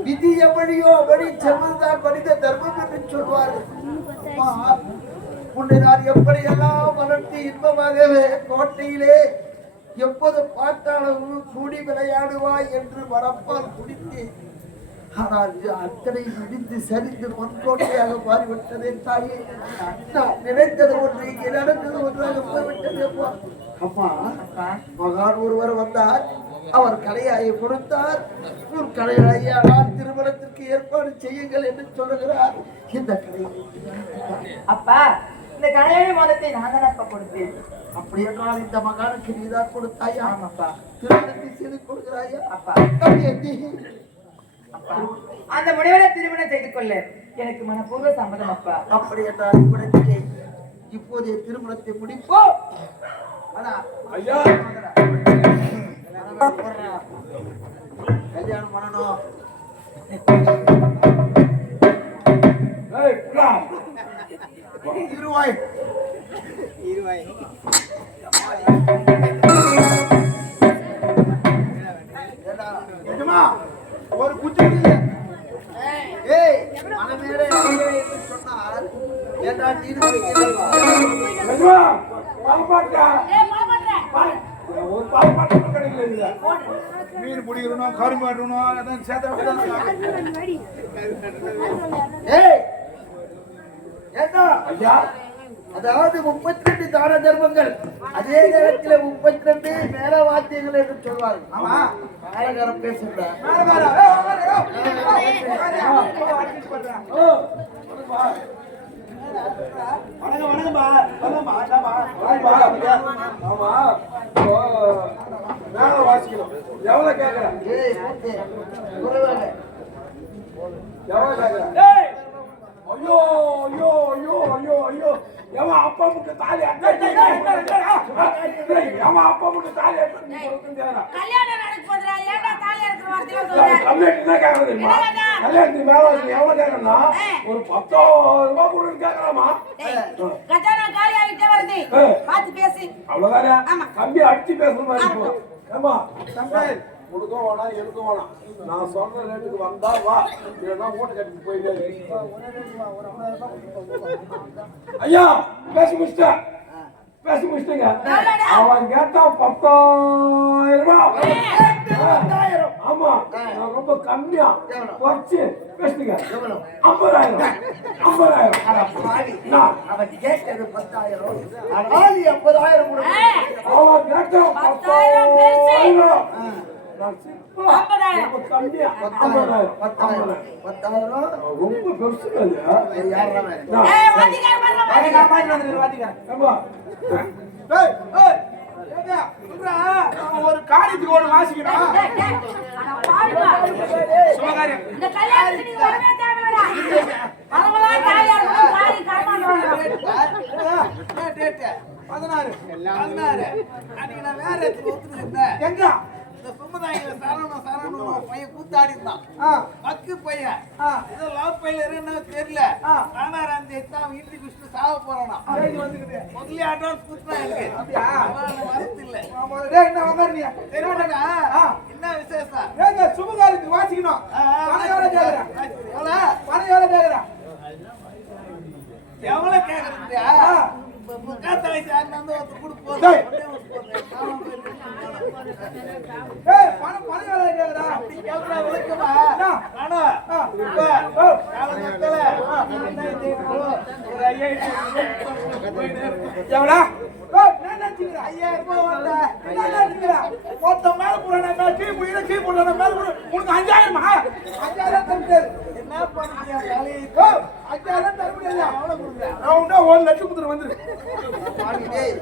விதி எவழியோ அவழி செல்வதுதான் மனித தர்மம் என்று சொல்வார்கள். அம்மா, உன்னை நான் எப்படியெல்லாம் வளர்த்து இன்பமாகவே கோட்டையிலே எப்போது பார்த்தாலும் கூடி விளையாடுவாய் என்று மரப்பால் குடித்தேன். ஆனால் அத்தனை இடிந்து சரிந்து மண்கோட்டையாக மாறிவிட்டதே தாயே. நான் நினைத்தது ஒன்று, இங்கே நடந்தது ஒன்றாக போய்விட்டது. அம்மா, மகான் ஒருவர் வந்தார். அவர் கலையாயை கொடுத்தார். ஒரு கலையாயால் திருமணத்திற்கு ஏற்பாடு செய்யுங்கள் என்று சொல்லுகிறார். இந்த கலை அப்பா, இந்த கல்யாண மோதத்தை நான் தான் அப்பா கொடுத்தேன். அப்படி என்றால் இந்த மகானுக்கு நீதான் கொடுத்தாயா? ஆமாப்பா. திருமணத்தை செய்து கொடுக்கிறாயா? அப்பா, அப்படி அப்பா, அந்த முனிவரை திருமணம் செய்து கொள்ள எனக்கு மனப்பூர்வ சம்மதம் அப்பா. அப்படி என்றால் இவ்விடத்திலே இப்போதைய திருமணத்தை முடிப்போம். ஆனா ஐயா, கல்யாணம் பண்ணணும். இருவாய் நிஜமா ஒரு குச்சி இல்லை. ஏய், மனமேடை என்று சொன்னால் ஏண்டா நீர் நிஜமா பால்பாட்டா ஏ மாமன்ற ஒரு பால்பாட்டம் கிடைக்கல. மீன் பிடிக்கணும், கரும்பு ஆட்டணும், அதான் சேர்த்த. ஏய், ஏண்டா ஐயா, அதாவது 32 தான தர்மங்கள், அதே நேரத்தில் 32 மேல வாத்தியங்கள் என்று சொல்வார்கள். ஆமா, மேலகாரம் பேசுற எவ்வளவு கேக்குறேன்? ஏய், மூர்த்தி, குறைவாக. எவ்வளவு கேக்குறேன்? ஐயோ ஐயோ ஐயோ ஐயோ ஐயோ, எவன் அப்பா முட்டு தாலி எவன் அப்பா முட்டு தாலி கல்யாணம் நடக்க போதுடா. ஏன்டா தாலி எடுக்கிற வார்த்தையில சொல்ற? கம்ப்ளைண்ட் தான் கேட்கறது தெரியுமா? கல்யாணத்துக்கு மேல எவ்வளவு கேட்கறா? ஒரு 10,000 ரூபாய் கூட கேட்கலாமா? கஜானா காலி ஆகிட்டே வருது. பார்த்து பேசி. அவ்வளவுதானே? ஆமா. கம்பி அடிச்சு பேசுற மாதிரி இருக்கும். ஏமா தம்பி, கொடுக்க வேணாம், எடுக்க வேணாம். நான் சொல்ற ரேட்டுக்கு வந்தா வா, இல்லைன்னா ஓட்டு கட்டிட்டு போயிட்டே. ஐயா, பேசி முடிச்சிட்டேன், பேசி முடிச்சிட்டேங்க. அவன் கேட்டா 10,000 ரூபாய். ஆமா, நான் ரொம்ப கம்மியா குறைச்சு பேசுங்க. 50,000. 50,000. அவன் கேட்டது 10,000. ஆனால் 50,000 கொடுக்கணும். அவன் கேட்டா 10,000. நான் சிம்பிளா 50,000. ரொம்ப கம்மியா 10,000 ரொம்ப பெருசுங்க அது. யாரா ஏய் வாத்திகார வரல. ஆமா. ஏய் ஏய், ஏங்க சொல்றா, ஒரு காரியத்துக்கு ஒண்ணு வாசிக்கணும். பாடுமா. சுபகாரியம். இந்த கல்யாணத்துக்கு நீ வரவே தேவையில்லடா. வரவளா தாலியா இருக்கும். தாலி கர்மாண்டோம். டேட் 16 அன்னைக்கு நான் வேற இடத்துல ஒத்துக்கிட்டேன். எங்க? இந்த சும்மதாயில சரவணன் பையன் கூத்தாடி இருந்தான். பக்கு பையன் ஏதோ லவ் பையன் என்ன தெரியல. 16ஆம் தேதி தான் இந்தி கிருஷ்ண சாவ போறானா. முதல்ல அட்வான்ஸ் கொடுத்தான் எனக்கு. வரது இல்ல. டேய், என்ன வந்தறீங்க? தெரியுமாடா? என்ன விசேஷம்? ஏங்க சுபகாரியத்துக்கு வாசிக்கணும். பணம் எவ்வளவு கேக்குறா? எவ்வளவு? பணம் எவ்வளவு கேக்குறா? கேக்குறீங்க முக்காத்த வயசு வந்து ஒருத்தர் கூட போதும் டேய். ஒண்ணே ஒருத்தர் போதும். ஆமா, ஏய் பணம் வேலை கேக்குறா அப்படி கேக்குறா விளக்கமா என்ன? ஆனா இப்ப காலகட்டத்துல ஒரு 5000 போயிட்டு எவ்வளா நான் நினைச்சுக்கிறேன் 5000 ரூபாய் வந்தா என்ன நினைச்சுக்கிறேன் மொத்த மேல போறானே கீ புயில கீ போறானே மேல உனக்கு 5000மா 5000 தரேன் என்ன பண்ணுறீங்க வேலையை 5000 தர முடியாது அவ்வளவு கொடுக்குறேன் நான் உன்ன 1 லட்சம் குடுற வந்துரு டேய்,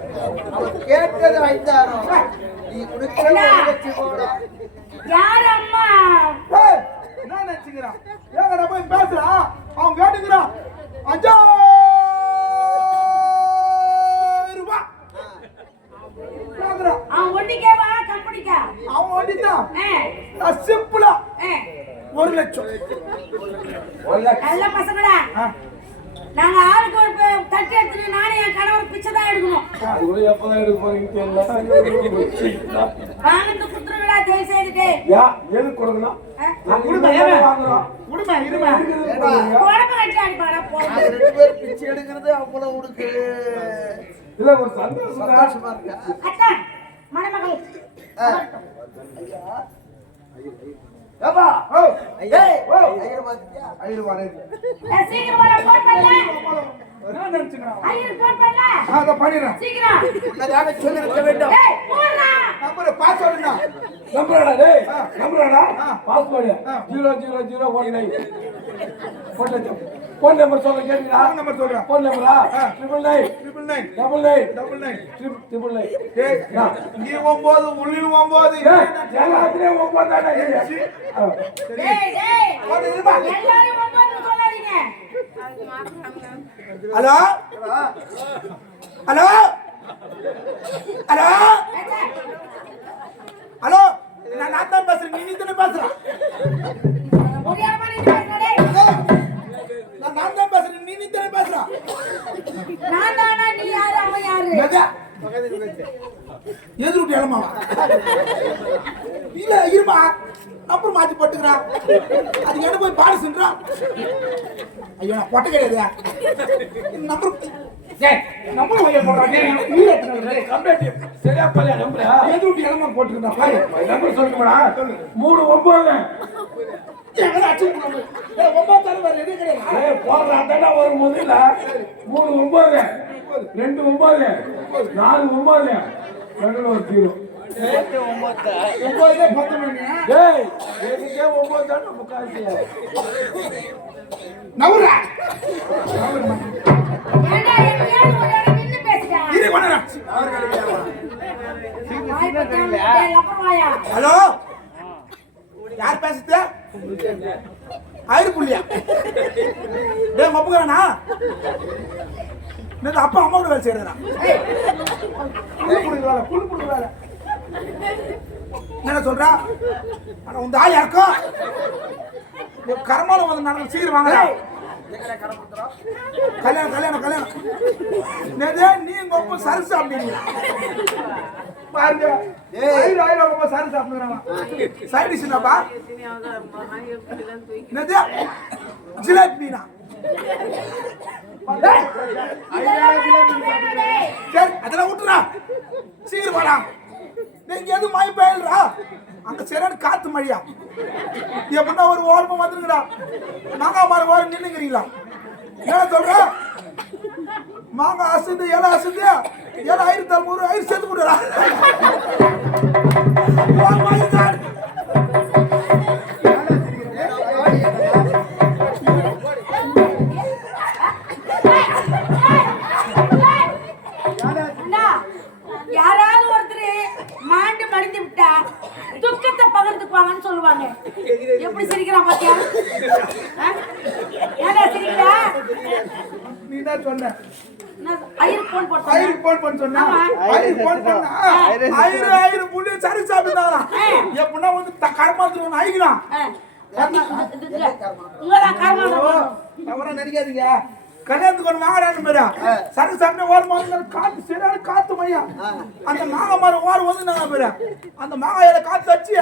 அவன் கேட்டது 5000 நீ கொடுக்கிற 1 லட்சம் போடா. யார் அம்மா? ஏய் என்ன நினைச்சுக்கிறான் ஏங்கடா போய் பேசுறா அவன் கேட்டுக்கிறான் 5000 ரூபாய் கேக்குறான் அவன் ஒண்டிக்கேவா கம்பெனிக்கா? அவன் ஓடிட்டான் ஆ, நான் சிம்பிளா ஆ. 1 லட்சம் நல்ல பசங்களா நாங்க ஆளுக்கு ஒரு தட்டு எடுத்துட்டு நானும் என் கணவர் பிச்சை தான் எடுக்கணும். வாங்கிட்டு குத்துருவிழா தயவு செய்துட்டு எது கொடுக்கணும் ஆ? குடும்பம் இருமா உடம்பு கட்டி அடிப்பாடா போதும். நாங்க 2 பேரும் பிச்சை எடுக்கிறது அவ்வளவு உனக்கு இல்ல ஒரு சந்தோஷம் சந்தோஷமா இருக்கா? அத்தா மணமகள் ஏப்பா, ஓ டேய், ஓ. 5000 பாத்தியா? சீக்கிரம் வர போன் பண்ணல. நான் நினைச்சுக்கிறான் ஐயர் போன் பண்ணல. அதை பண்ணிடுறேன் சீக்கிரம் உன்னதாக சொல்லிருக்க வேண்டும். டேய் போறா. நம்பர் பாஸ்வேர்டுனா நம்புறாடா டேய் நம்புறாடா பாஸ்வேர்டு 0001 போன் நம்பர் சொல்ல கேட்டீங்களா ஃபோன் நம்பர் சொல்றேன் போன் நம்பரா 999 999 டேய் நீ 9 உள்ளில் 9 எல்லாத்திலே 9 தானே டேய் டேய் போடு இருப்பா எல்லாரும் ஒவ்வொரு சொல்லாதீங்க. ஹலோ ஹலோ ஹலோ ஹலோ நான் தான் பேசுறேன் நீ தானே பேசுறேன் முடியாம நின்னு டேய். நான் தான் பேசுறேன் நீ தானே பேசுறேன் நான் தானா நீ யாரு அவன் யாரு? என்னது எதிர்ட்டு இளமாவா இல்ல இருமா நம்பர் மாத்தி போட்டுக்கிறான் அது என்ன போய் பாடு சொல்றான் ஐயோ நான் பொட்டை கிடையாது நம்பர் நம்பர் வைய போடுறான் கம்ப்ளீட் சரியா பல்ல நம்பரா எதிர்ட்டு இளமா போட்டுக்கிறான் பாரு நம்பர் சொல்லுங்கடா 39 எங்கடா அச்சு போடு 9 தர வர ரெடி கிடையாது ஏய் போறாடா ஒரு முதல்ல 39 29 49 நடுவுல ஒரு 0 9 10 மணி ஏய் எதுக்கே 9 தான முக்காசி நவுரா ஏண்டா எங்கேயாவது ஒரு இடம் நின்னு பேசுடா. இது பண்ணறா வாய் பத்தாம டேய் லப்பவாயா. ஹலோ யார் பேசுது ஆயிரு புள்ளியா டேய் மப்புகறானா நான் அப்பா அம்மா கூட வேலை செய்யறா புள்ளு புடுறால என்ன சொல்றா ஆனா உங்க ஆள் யாருக்கோ கர்மால வந்து நடந்து சீக்கிரம் வாங்க கல்யாணம் கல்யாணம் கல்யாணம் நேதே நீ உங்க அப்பா சரசு அப்படிங்க பாருங்க ஆயிரம் ஆயிரம் ரொம்ப சாரி சாப்பிடுறான் சைட் டிஷ் என்னப்பா என்னது ஜிலேபினா சரி அதெல்லாம் விட்டுறா சீக்கிரம் வாடா நீங்க எது மாய் பயல்றா அங்க சரியான காத்து மழையா எப்படின்னா ஒரு ஓரமா வந்துருங்கடா மாங்காய் மரம் ஓரம் நின்னுங்கிறீங்களா என்ன சொல்ற மாங்காய் அசுது இலை அசுது இலை ஆயிரத்தி அறுநூறு ஆயிரம் சேர்த்து கொடுறா யாராவது ஒருத்தர் மாண்டு மடிந்து விட்டா துக்கத்தை பகிர்ந்துக்குவாங்கன்னு சொல்லுவாங்க. எப்படி சிரிக்கிறான் பாத்தியா? ஏடா சிரிக்கிறா? நீ தான் சொன்ன ஐயர் போன் போட்டு ஆயிரம் போன் பண்ண சொன்னா ஆயிரம் போன் பண்ணா ஆயிரம் புள்ளி சரி சாப்பிட்டாங்க எப்படின்னா வந்து கர்மாத்துல ஒன்று ஆயிக்கலாம் உங்களதான் காரணம். அவரை நினைக்காதீங்க கல்யாணத்துக்கு ஒன்று வாங்கடான்னு பேரா சரி சாப்பிட்டு ஓரமாக காத்து சரியான காத்து மையா அந்த மாங்காய் மரம் ஓரம் வந்து நாங்க பேரா அந்த மாங்காய் இலை காத்து வச்சு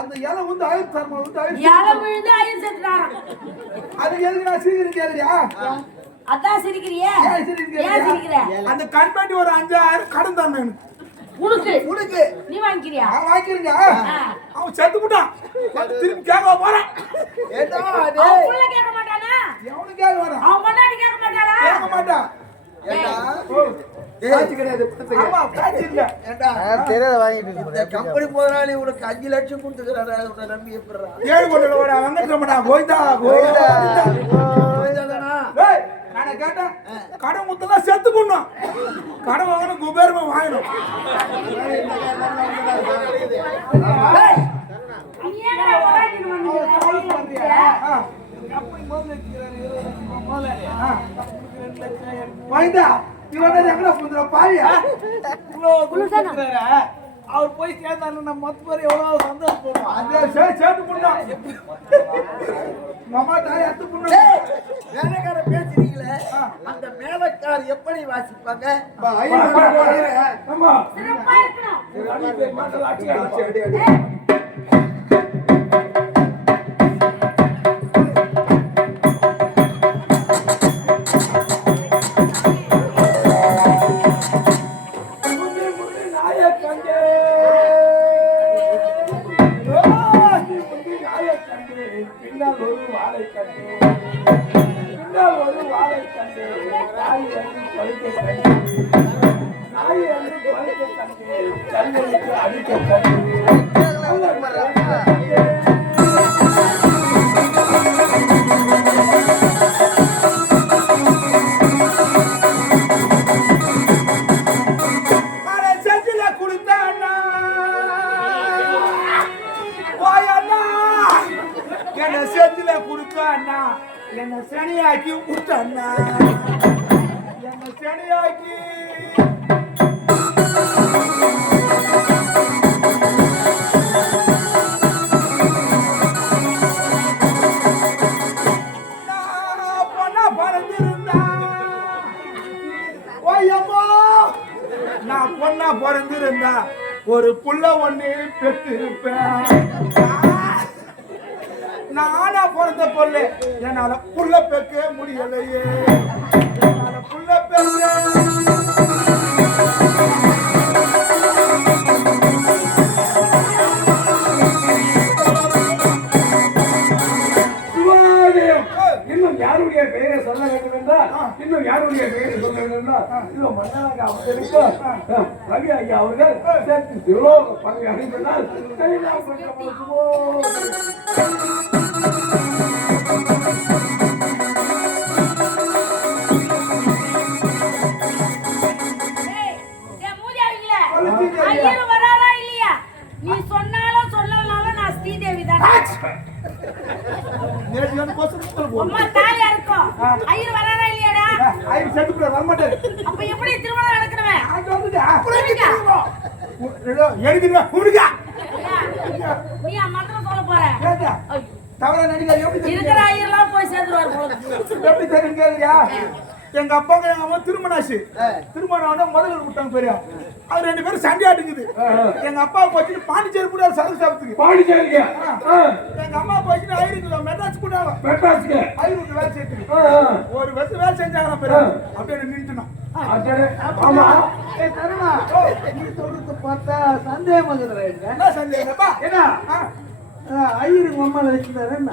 அந்த இலை வந்து ஆயிரம் தரமா வந்து இலை விழுந்து ஐயர் செத்துட்டாராம். அது எதுக்கு நான் சீக்கிரம் கேக்குறியா அதான் சிரிக்கிறியே ஏன் சிரிக்கிற? ஏன் சிரிக்கிற அந்த கண்பாட்டி ஒரு 5000 கடன் தரணும் எனக்கு. உனக்கு உனக்கு நீ வாங்கிக்கிறியா அவன் வாங்கிருங்க. அவன் செத்து போட்டான். திரும்பி கேட்க போறான். ஏண்டா அவன் டேய் புள்ள கேட்க மாட்டானா எவனு கேட்க வரான்? அவன் பொண்டாட்டி கேட்க மாட்டாளா கேட்க மாட்டான். ஏண்டா காட்சி கிடையாது. ஆமா, காட்சி இல்ல. ஏண்டா இந்த கம்பெனி முதலாளி உனக்கு 5 லட்சம் கொடுத்துக்கிறாரா உன்னை நம்பி எப்படிறா 7 கோடி ரூபாய் வாங்கிட்டோம்டா. கோயிந்தா கோயிந்தா. டேய், நானே கேட்டேன். கடன் முத்தலா செத்து போடணும். கடன் வாங்கணும் குபேரமா வாங்கணும். நீ ஏன்டா பொண்டாட்டின்னு வந்து ஆ. கம்பெனி முதல்ல வச்சுக்கிறாரு 20 லட்சம் முதலாளி. கம்பெனிக்கு 2 லட்சம் எடுத்து வாய்ந்தா இவன் எங்கடா புதுற பாயா? இவ்வளவு கொடுத்துக்கிறாரு. அவர் போய் சேர்ந்தாலும் நம்ம மொத்த பேர் எவ்வளவு சந்தோஷப்படுவோம். அதே சேர்த்து போடணும். மாமா தாய் அத்து போடணும். டேய் வேலைக்கார பேசுறீங்களே அந்த மேலக்கார் எப்படி வாசிப்பாங்க ஆமா சிறப்பா இருக்கணும் சரி, அடி போய் மாட்டல அடி அடி என்ன சனியாக்கி விட்டண்ணா, என்ன சனியாக்கி பொண்ணா பிறந்திருந்தா ஓயம்மா, நான் பொண்ணா பிறந்திருந்தா ஒரு புள்ள ஒண்ணு பெற்றிருப்பேன். நானா பிறந்த பொண்ணு என்னால புள்ள பெக்க முடியலையே, என்னால புள்ள இன்னும் யாருடைய பெயரை சொல்ல வேண்டும் என்றால் இன்னும் யாருடைய பெயரை சொல்ல வேண்டும் என்றால் இதோ மன்னராக அவர்களுக்கு ரவி ஐயா அவர்கள் சேர்த்து சிவலோக பதவி அடைந்ததால் ஐயர் வராரா இல்லையா? நீ சொன்னாலும் சொல்லலனாலும் நான் ஸ்ரீதேவி தான். அம்மா தாலியா இருக்கும். ஐயர் வராரா இல்லையாடா? அப்ப எப்படி திருமணம் நடக்கணுமே? நீ மந்திரம் சொல்ல போற? தவற நடிகர் எப்படி இருக்கிற ஐயர்லாம் போய் சேர்ந்துருவாரு போல. எப்படி தெரியும் கேக்குறியா? எங்க அப்பாங்க எங்க அம்மா திருமணாச்சு. திருமணம் ஆனா முதல்ல விட்டாங்க பெரியா. அது 2 பேரும் சண்டை ஆட்டுக்குது. எங்க அப்பா போயிட்டு பாண்டிச்சேரி போட்டாரு சரக்கு சாப்பிட்டுக்கு. பாண்டிச்சேரிக்கு எங்க அம்மா போயிட்டு ஐயருக்கு மெட்ராஸ் போட்டாங்க. மெட்ராஸ்க்கு ஐயருக்கு வேலை செய்யுது. ஒரு வருஷம் வேலை செஞ்சாங்க பெரியா. அப்படியே நின்றுட்டோம். ஆமா தருணா, நீ சொல்றது பார்த்தா சந்தேகம் வந்துடுற. என்ன சந்தேகப்பா? என்ன ஐயருக்கு அம்மால வச்சிருந்தாரு என்ன?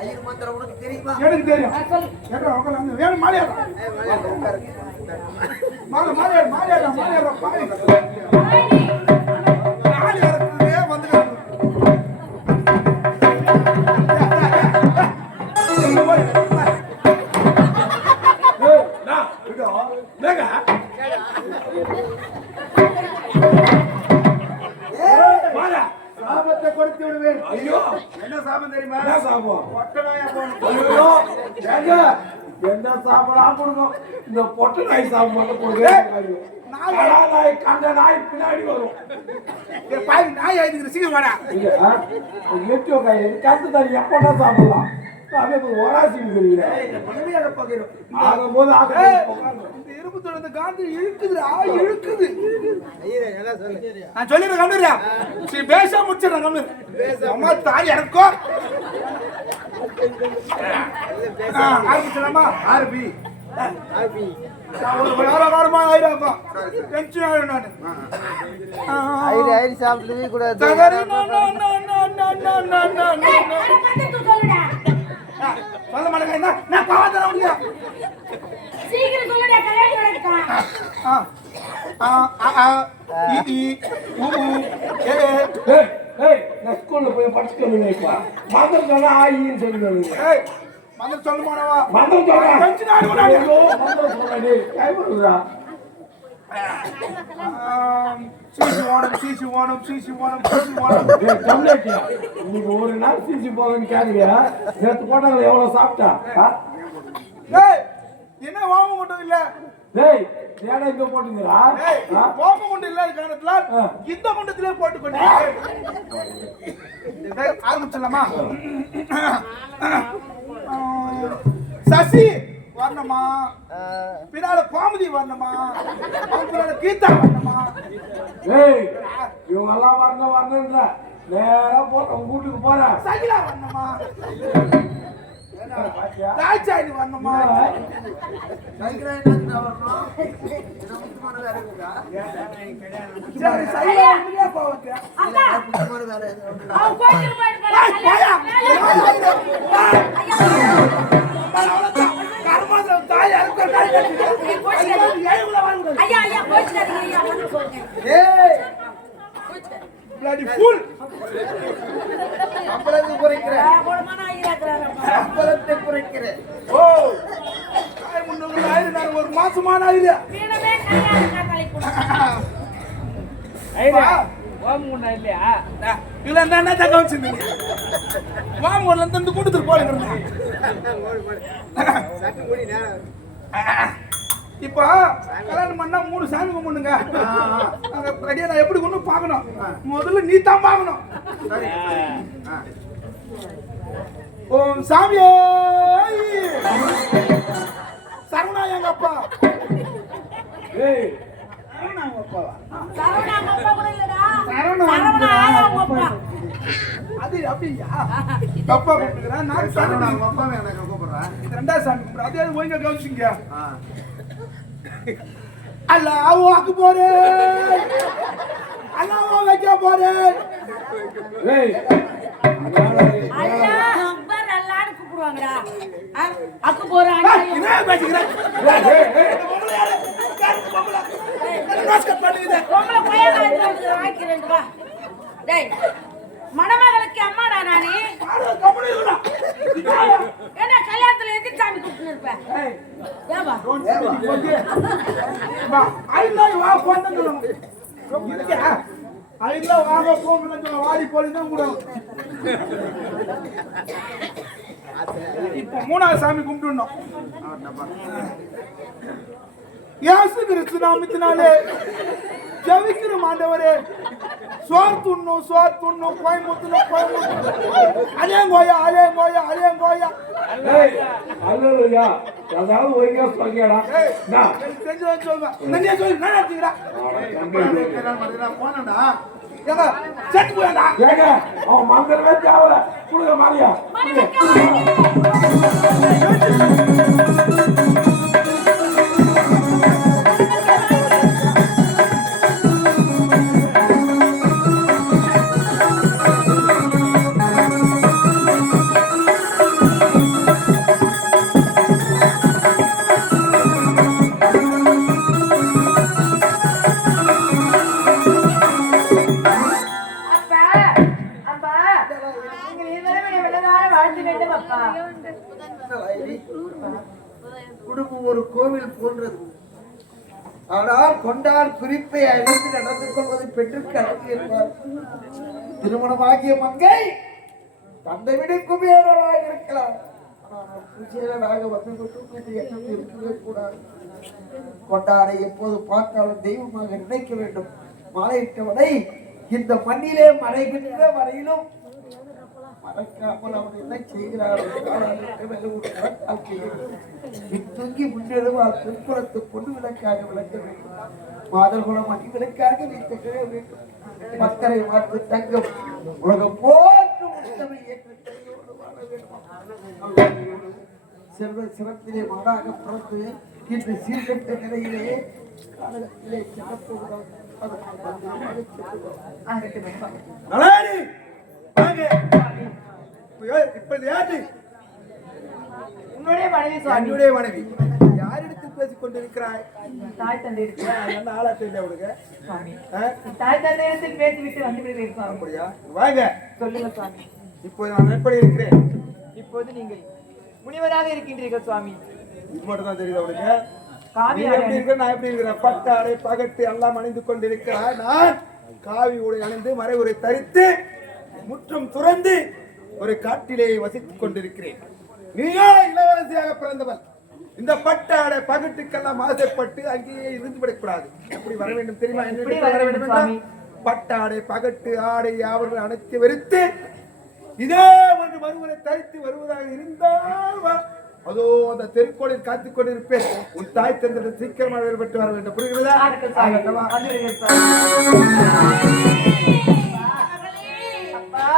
ஐயர் மந்திரம் உனக்கு தெரியுமா எனக்கு தெரியும். வேணும் மாலையாடா மாலையாடா சாபத்தை கொடுத்து விடுவேன். ஐயோ என்ன சாபம் தெரியுமா? என்ன சாபம்? ஒட்டனாயா போன ஐயோ ஏங்க என்ன சாப்பிடா கொடுக்கும் இந்த பொட்டை நாய் சாப்பிட கொடுக்க நாய் கண்ட நாய் பின்னாடி வரும் பாய் நாய் ஆயிடுங்கிற சீக்கிரம் வாடா எட்டு காய் கத்து தண்ணி எப்படா சாப்பிடலாம் ஓராசின்னு ஆகும்போது இந்த இரும்பு தொடர்ந்து காந்தி இழுக்குதுடா இழுக்குது நான் சொல்லிடுறேன் கம்மிடுறா சரி பேச முடிச்சிடறேன் கம்மிடு அம்மா தாய் இறக்கும் ஆரம்பிச்சிடலாமா ஆர்பி ஒரு வாரமா ஆயிரம் டென்ஷன் ஆயிடும் நான் சாப்பிடவே கூடாது சொல்ல மாட்டேங்க நான் பாவம் முடியும் சீக்கிரம் சொல்லுடா கல்யாணம் நான் ஸ்கூல்ல போய் படிச்சுட்டு மந்திரம் சொன்னா ஆயின்னு சொல்லுங்க மந்திரம் சொல்ல மாட்டவா மந்திரம் சொல்றா சீசி ஓணும் இன்னைக்கு ஒரு நாள் சீசி போகணும்னு கேட்குறியா நேற்று போட்டாங்க எவ்வளவு சாப்பிட்டா என்ன வாங்க மட்டும் இல்ல டேய் ஏடா இங்க போட்டுங்கறா கோப கொண்டு இல்லாத காரணத்துல இந்த குண்டத்திலே போட்டு கொண்டு ஆரம்பிச்சலாமா சசி வரணுமா பின்னால கோமதி வரணுமா பின்னால கீதா வரணுமா ஏய் இவங்க எல்லாம் வரணும்ன்ற நேரா போற உங்க வீட்டுக்கு போறேன் சகிலா வரணுமா ராஜாணி வரணுமா சரி சகிலா வந்துட்டே போவங்க bloody fool சம்பளத்தை குறைக்கிறேன் ஓ காய் முன்னூறு ஆயிரம் நான் ஒரு மாசமான ஆயிரம் இல்ல என்ன கவனிச்சிருந்தீங்க வாங்கல இருந்து கூட்டத்துக்கு போறேன் இப்போ கல்யாணம் பண்ணா 3 சாமி கும்பிடுங்க ரெடியா நான் எப்படி கொண்டு பார்க்கணும் முதல்ல நீ தான் பார்க்கணும் ஓம் சாமியே சரவணா எங்க அப்பா ஏய் சரவணா எங்க அப்பாவா அது அப்படியா அப்பா கூப்பிடுறேன் நான் சரவணா எங்க அப்பா எனக்கு கூப்பிடுறேன் இது ரெண்டாவது சாமி கும்பிடுறேன் அதே ஒழுங்கா கவனிச்சிங்க அல்லாஹ் அக்பர் அல்லாஹ் வைக்க போறேன் ஏய் அல்லாஹ் அக்பர் அல்லாஹ்னு கூப்பிடுவாங்கடா அக்கு போறாங்க என்ன பேசிக்கிறேன் பொம்பளை யாரு பொம்பளை நாஸ்கட் பண்ணிடுங்க பொம்பளை பையன் வாங்கிக்கிறேன் வா டேய் மணமகளுக்கு அம்மாடா நானே கம்பளை இல்ல என்ன கல்யாணத்துல எது சாமி கூப்பிட்டு இருப்ப ஏவா பா ஐலா வா போறேன்னு இருக்கா ஐலா வாங்க போறேன்னு வாடி போலினா கூட இப்போ மூணாவது சாமி கும்பிட்டுறோம் இயேசு கிறிஸ்து நாமத்தினாலே ஜெபிக்கிறோம் ஆண்டவரே சோர் துண்ணும் கோயம்புத்தூர் அலேங்கோயா ஏய் அல்லேலூயா அதாவது ஒழுங்கா சொல்லியாடா நான் தெரிஞ்சு சொல்லுங்க நன்றியா சொல்லு நான் எடுத்துக்கிறா போனடா ஏங்க செட் போயடா ஏங்க அவன் மந்திரமே தேவல குடுங்க மாரியா குடும்பம் ஒரு கோவில் போன்றது. ஆனால் கொண்டால் குறிப்பை அறிந்து நடந்து கொள்வது பெற்றுக்கு அடங்கி இருப்பார். திருமணமாகிய மங்கை தந்தை விட குபேரராக இருக்கலாம். குசேலனாக வந்துவிட்டும் என்று எண்ணம் இருக்கவே கூடாது. கொண்டாரை எப்போது பார்த்தாலும் தெய்வமாக நினைக்க வேண்டும். மாலையிட்டவனை இந்த மண்ணிலே மறைகின்ற வரையிலும் மறக்காமல் அவன் என்ன செய்கிறார் தூங்கி முன்னெடுவார் பின்புறத்து பொண்ணு விளக்காக விளக்க வேண்டும். மாதர்குலம் அணிவிளக்காக நீ திகழ வேண்டும். மக்களை மாற்று தங்கம் உலகம் போற்றும் உத்தமை ஏற்று கையோடு வாழ வேண்டும். செல்வ சிறப்பிலே மாடாக பிறந்து இன்று சீர்கட்ட நிலையிலே காலகத்திலே செல்லப்போகிறார். உன்னுடைய மனைவி சுவாமி. என்னுடைய மனைவி. யாரிடத்தில் பேசிக் கொண்டிருக்கிறாய்? தாய் தந்தை இருக்கிறார். என்ன ஆளா தெரியல அவளுக்கு? சுவாமி, தாய் தந்தையிடத்தில் பேசிவிட்டு வந்து விடுகிறேன் சுவாமி. அப்படியா? வாங்க. சொல்லுங்க சுவாமி. இப்போது நான் எப்படி இருக்கிறேன்? இப்போது நீங்கள் முனிவராக இருக்கின்றீர்கள் சுவாமி. இது மட்டும் தான் தெரியுது அவளுக்கு. காவி நீ எப்படி இருக்கிற, நான் எப்படி இருக்கிறேன்? பட்டாடை பகட்டு எல்லாம் அணிந்து கொண்டிருக்கிறாய். நான் காவி உடை அணிந்து மறை உரை தரித்து முற்றம் துறந்து ஒரு காட்டிலே வசித்துக் கொண்டிருக்கிறேன். நீயோ இளவரசியாக பிறந்தவள். இந்த பட்டாடை பகட்டுக்கெல்லாம் ஆசைப்பட்டு அங்கேயே இருந்து விடக்கூடாது. எப்படி வர வேண்டும் தெரியுமா? எப்படி வர வேண்டும் சுவாமி? பட்டாடை பகட்டு ஆடை யாவர்கள் அணைத்து வெறுத்து இதே ஒன்று மறுமுறை தரித்து வருவதாக இருந்தால் வா. அதோ அந்த தெருக்கோளில் காத்துக் கொண்டிருப்பேன். உன் தாய் தந்தை சீக்கிரமாக வேறுபட்டு வர வேண்டும். புரிகிறதா? அப்பா,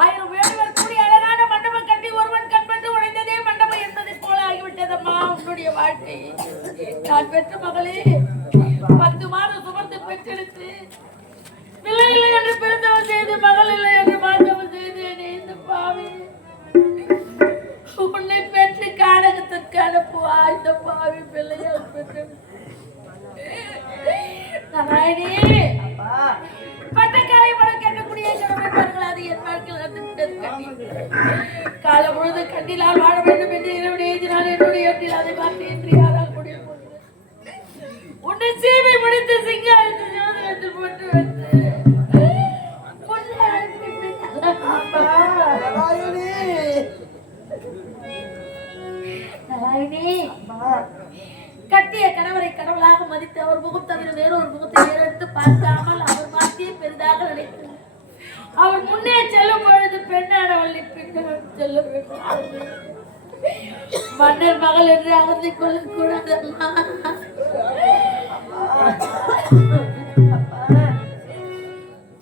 1000 வேடுவர் கூடி அழகான மண்டபம் கட்டி ஒருவன் கண்பட்டு உடைந்ததே மண்டபம் என்பதை போல ஆகிவிட்டதம்மா உன்னுடைய வாழ்க்கை. நான் பெற்ற மகளே 10 மாதம் சுமந்து பெற்றெடுத்து பிள்ளை இல்லை என்று பிறந்தவன் செய்து மகள் இல்லை என்று வாழ்ந்தவன் செய்தேனே இந்த பாவி. உன்னை பெற்று காடகத்திற்கு அனுப்புவா இந்த பாவி பிள்ளையால் பெற்று நாராயணி. பட்டக்காலை படம் கேட்கக்கூடிய கடமைப்பார்கள் அது என் வாழ்க்கையில் நடந்துவிட்டது. காலம் முழுது கண்டிலால் வாழ வேண்டும் என்று என்னுடைய எதிரால் என்னுடைய எட்டில் அதை பார்த்து என்று யாரால் முடிய போகிறது. உன்னை சீவை முடித்து சிங்காரத்து ஜோதிடத்தில் போட்டு வைத்து கட்டிய கணவரை கடவுளாக மதித்து அவர் முகம் தவிர வேறொரு முகத்தை ஏறெடுத்து பார்க்காமல் அவர் மாற்றியே பெரிதாக நினைத்து அவர் முன்னே செல்லும் பொழுது பெண்ணானவள்ளி பின்னால் செல்ல வேண்டும். மன்னர் மகள் என்று அகர்ந்து கொள்ளக்கூடாதம்மா.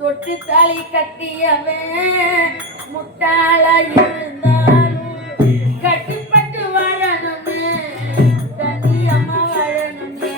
தொட்டு தாலி கட்டியவன் முட்டாளா இருந்தாலும் கட்டிப்பட்டு வாழணுமே கண்ணியம்மா வாழணுமே.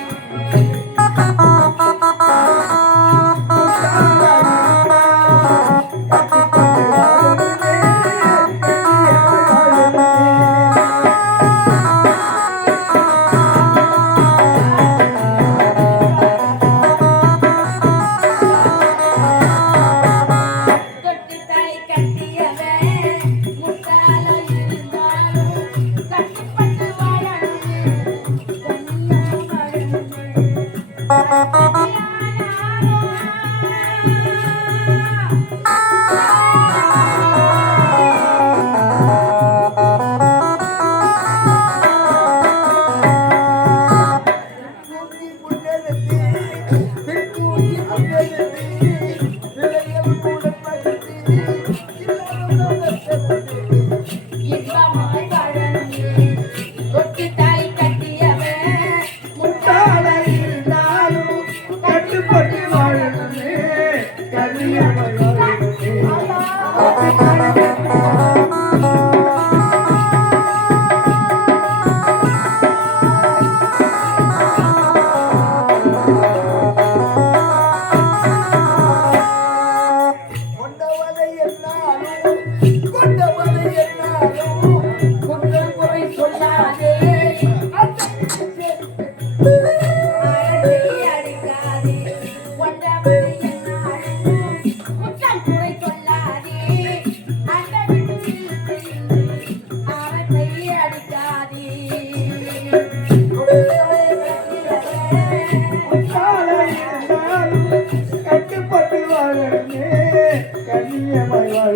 கண்ணியமாய் வாழ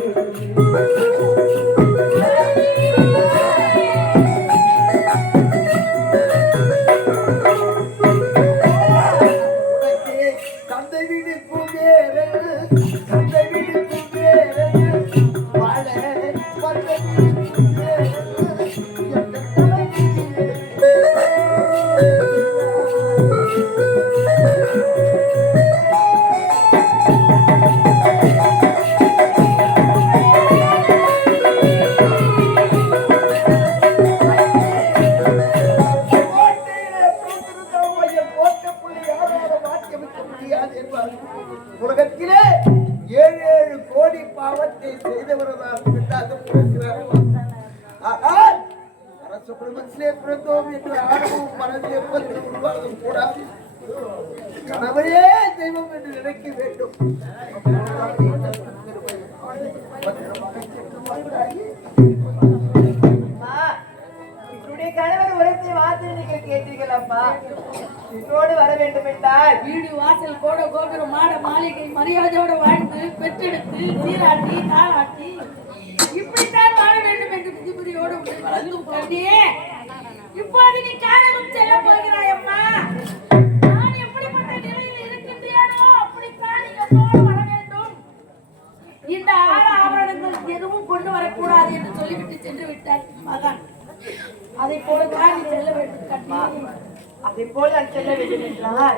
திருமணத்தை செய்தவரதாக இருக்கிறார். ஆனால் அரசு குடும்பத்திலே பிறந்தோம் என்ற ஆர்வம் மனதில் எப்போதும் உருவாக கூடாது. கணவரே தெய்வம் என்று நினைக்க வேண்டும். கணவர் உரைத்தை வார்த்தை நீங்கள் கேட்டீர்கள் அம்மா. என்னோடு வர வேண்டும் என்றால் வீடு வாசல் கோட கோபுரம் மாட மாளிகை மரியாதையோடு வாழ்ந்து பெற்றெடுத்து சீராட்டி தாளாட்டி இப்படித்தான் வாழ வேண்டும் என்று விதிமுறையோடு வளர்ந்தும் கண்டியே. இப்போது நீ காரணம் செல்ல போகிறாய் அம்மா. நான் எப்படிப்பட்ட நிலையில் இருக்கின்றேனோ அப்படித்தான் நீ என்னோடு வர வேண்டும். இந்த ஆபரணங்கள் எதுவும் கொண்டு வரக்கூடாது என்று சொல்லிவிட்டு சென்று விட்டார் மகன். அதை போல காணி செல்ல வேண்டும் கண்ணி. அதை போல நான் செல்ல வேண்டும் என்றால்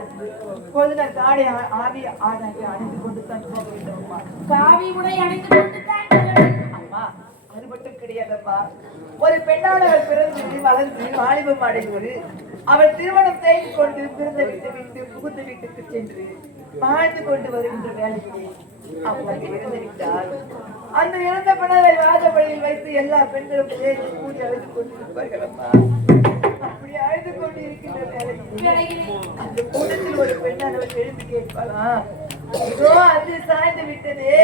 இப்போது நான் காடை ஆவி ஆடாக அணிந்து கொண்டு தான் போக வேண்டும் அம்மா. காவி உடை அணிந்து கொண்டு தான் செல்ல வேண்டும் அம்மா. அது மட்டும் கிடையாதம்மா. ஒரு பெண்ணானவள் பிறந்து வளர்ந்து வாலிபம் அடைவது அவள் திருமணம் செய்து கொண்டு பிறந்த விட்டு புகுந்த வீட்டுக்கு சென்று வாழ்ந்து கொண்டு வருகின்ற வேலையை அவளுக்கு இறந்துவிட்டார். அந்த இறந்த பெண்ணை வாதப்படியில் வைத்து எல்லா பெண்களும் கூடி அழைத்து கொண்டிருப்பார்கள் அம்மா. அப்படி அழைத்து கொண்டு இருக்கின்ற வேலையில் அந்த கூட்டத்தில் ஒரு பெண்ணானவள் எழுந்து கேட்பாளா, இதோ அது சாய்ந்து விட்டதே,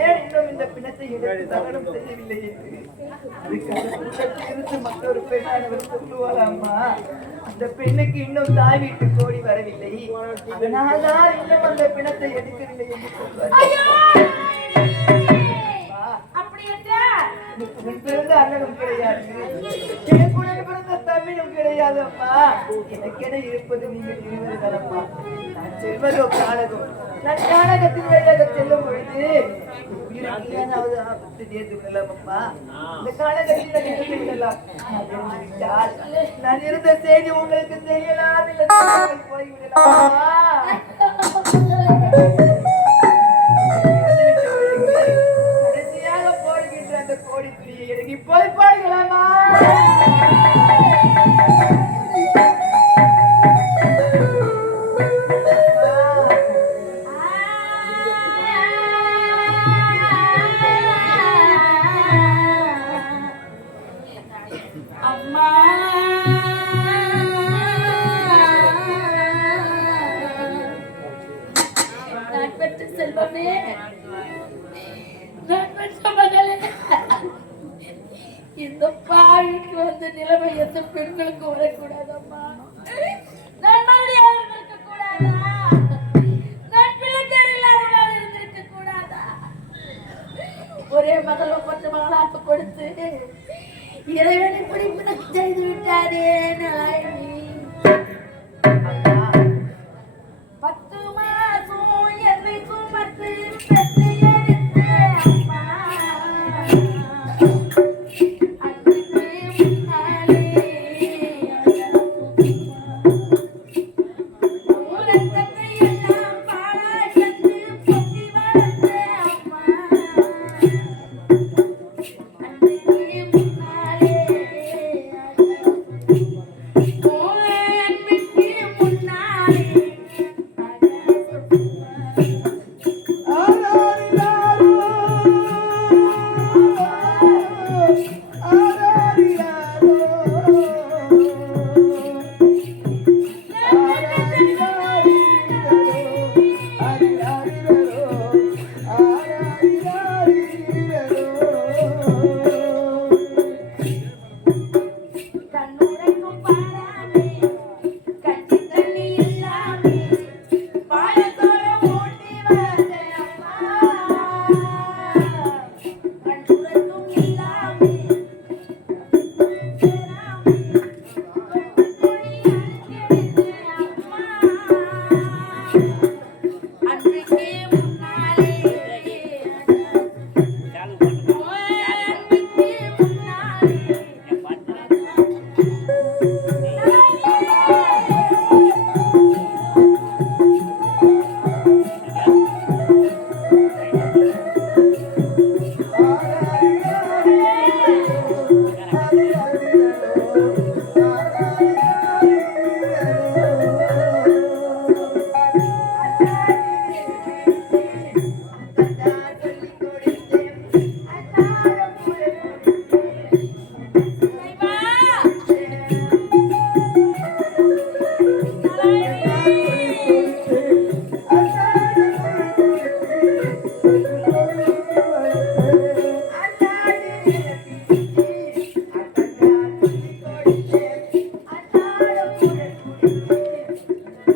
ஏன் இன்னும் இந்த பிணத்தை எடுத்து தகனம் செய்யவில்லை என்று இருந்து மற்றொரு பெண்ணானவர் சொல்லுவாளாம்மா. அந்த பெண்ணுக்கு இன்னும் தாய் வீட்டு கோடி வரவில்லை, அதனால்தான் இன்னும் அந்த பிணத்தை எடுக்கவில்லை என்று சொல்வார். பிறந்த அண்ணனும் கிடையாது, என் கூட பிறந்த தம்பியும் கிடையாது அம்மா. எனக்கென இருப்பது நீங்கள் இருவருதானம்மா. நான் செல்வதோ கானகம். நான் கானகத்தின் வழியாக செல்லும் பொழுது உயிருக்கு ஏதாவது ஆபத்து நேர்ந்து விடலாம் அம்மா. இந்த கானகத்தில் நான் இருந்து விடலாம். நான் இருந்த செய்தி உங்களுக்கு தெரியலாம், இல்லை போய்விடலாம். கடைசியாக போடுகின்ற அந்த கோடி பிடியை எனக்கு இப்போது பாடுகளாமா? செல்வமே, நான் பெற்ற மகளே, இந்த பாவிக்கு வந்த நிலைமை எந்த பெண்களுக்கு வரக்கூடாதம்மா. நான் மறுபடியும் இருந்திருக்க கூடாதா? நான் பிள்ளைக்கார இல்லாதவளாக இருந்திருக்க கூடாதா? ஒரே மகள் ஒப்பற்ற மகளாட்டு கொடுத்து இறைவன் இப்படி பிணக்கு செய்து விட்டாரே நாயகி.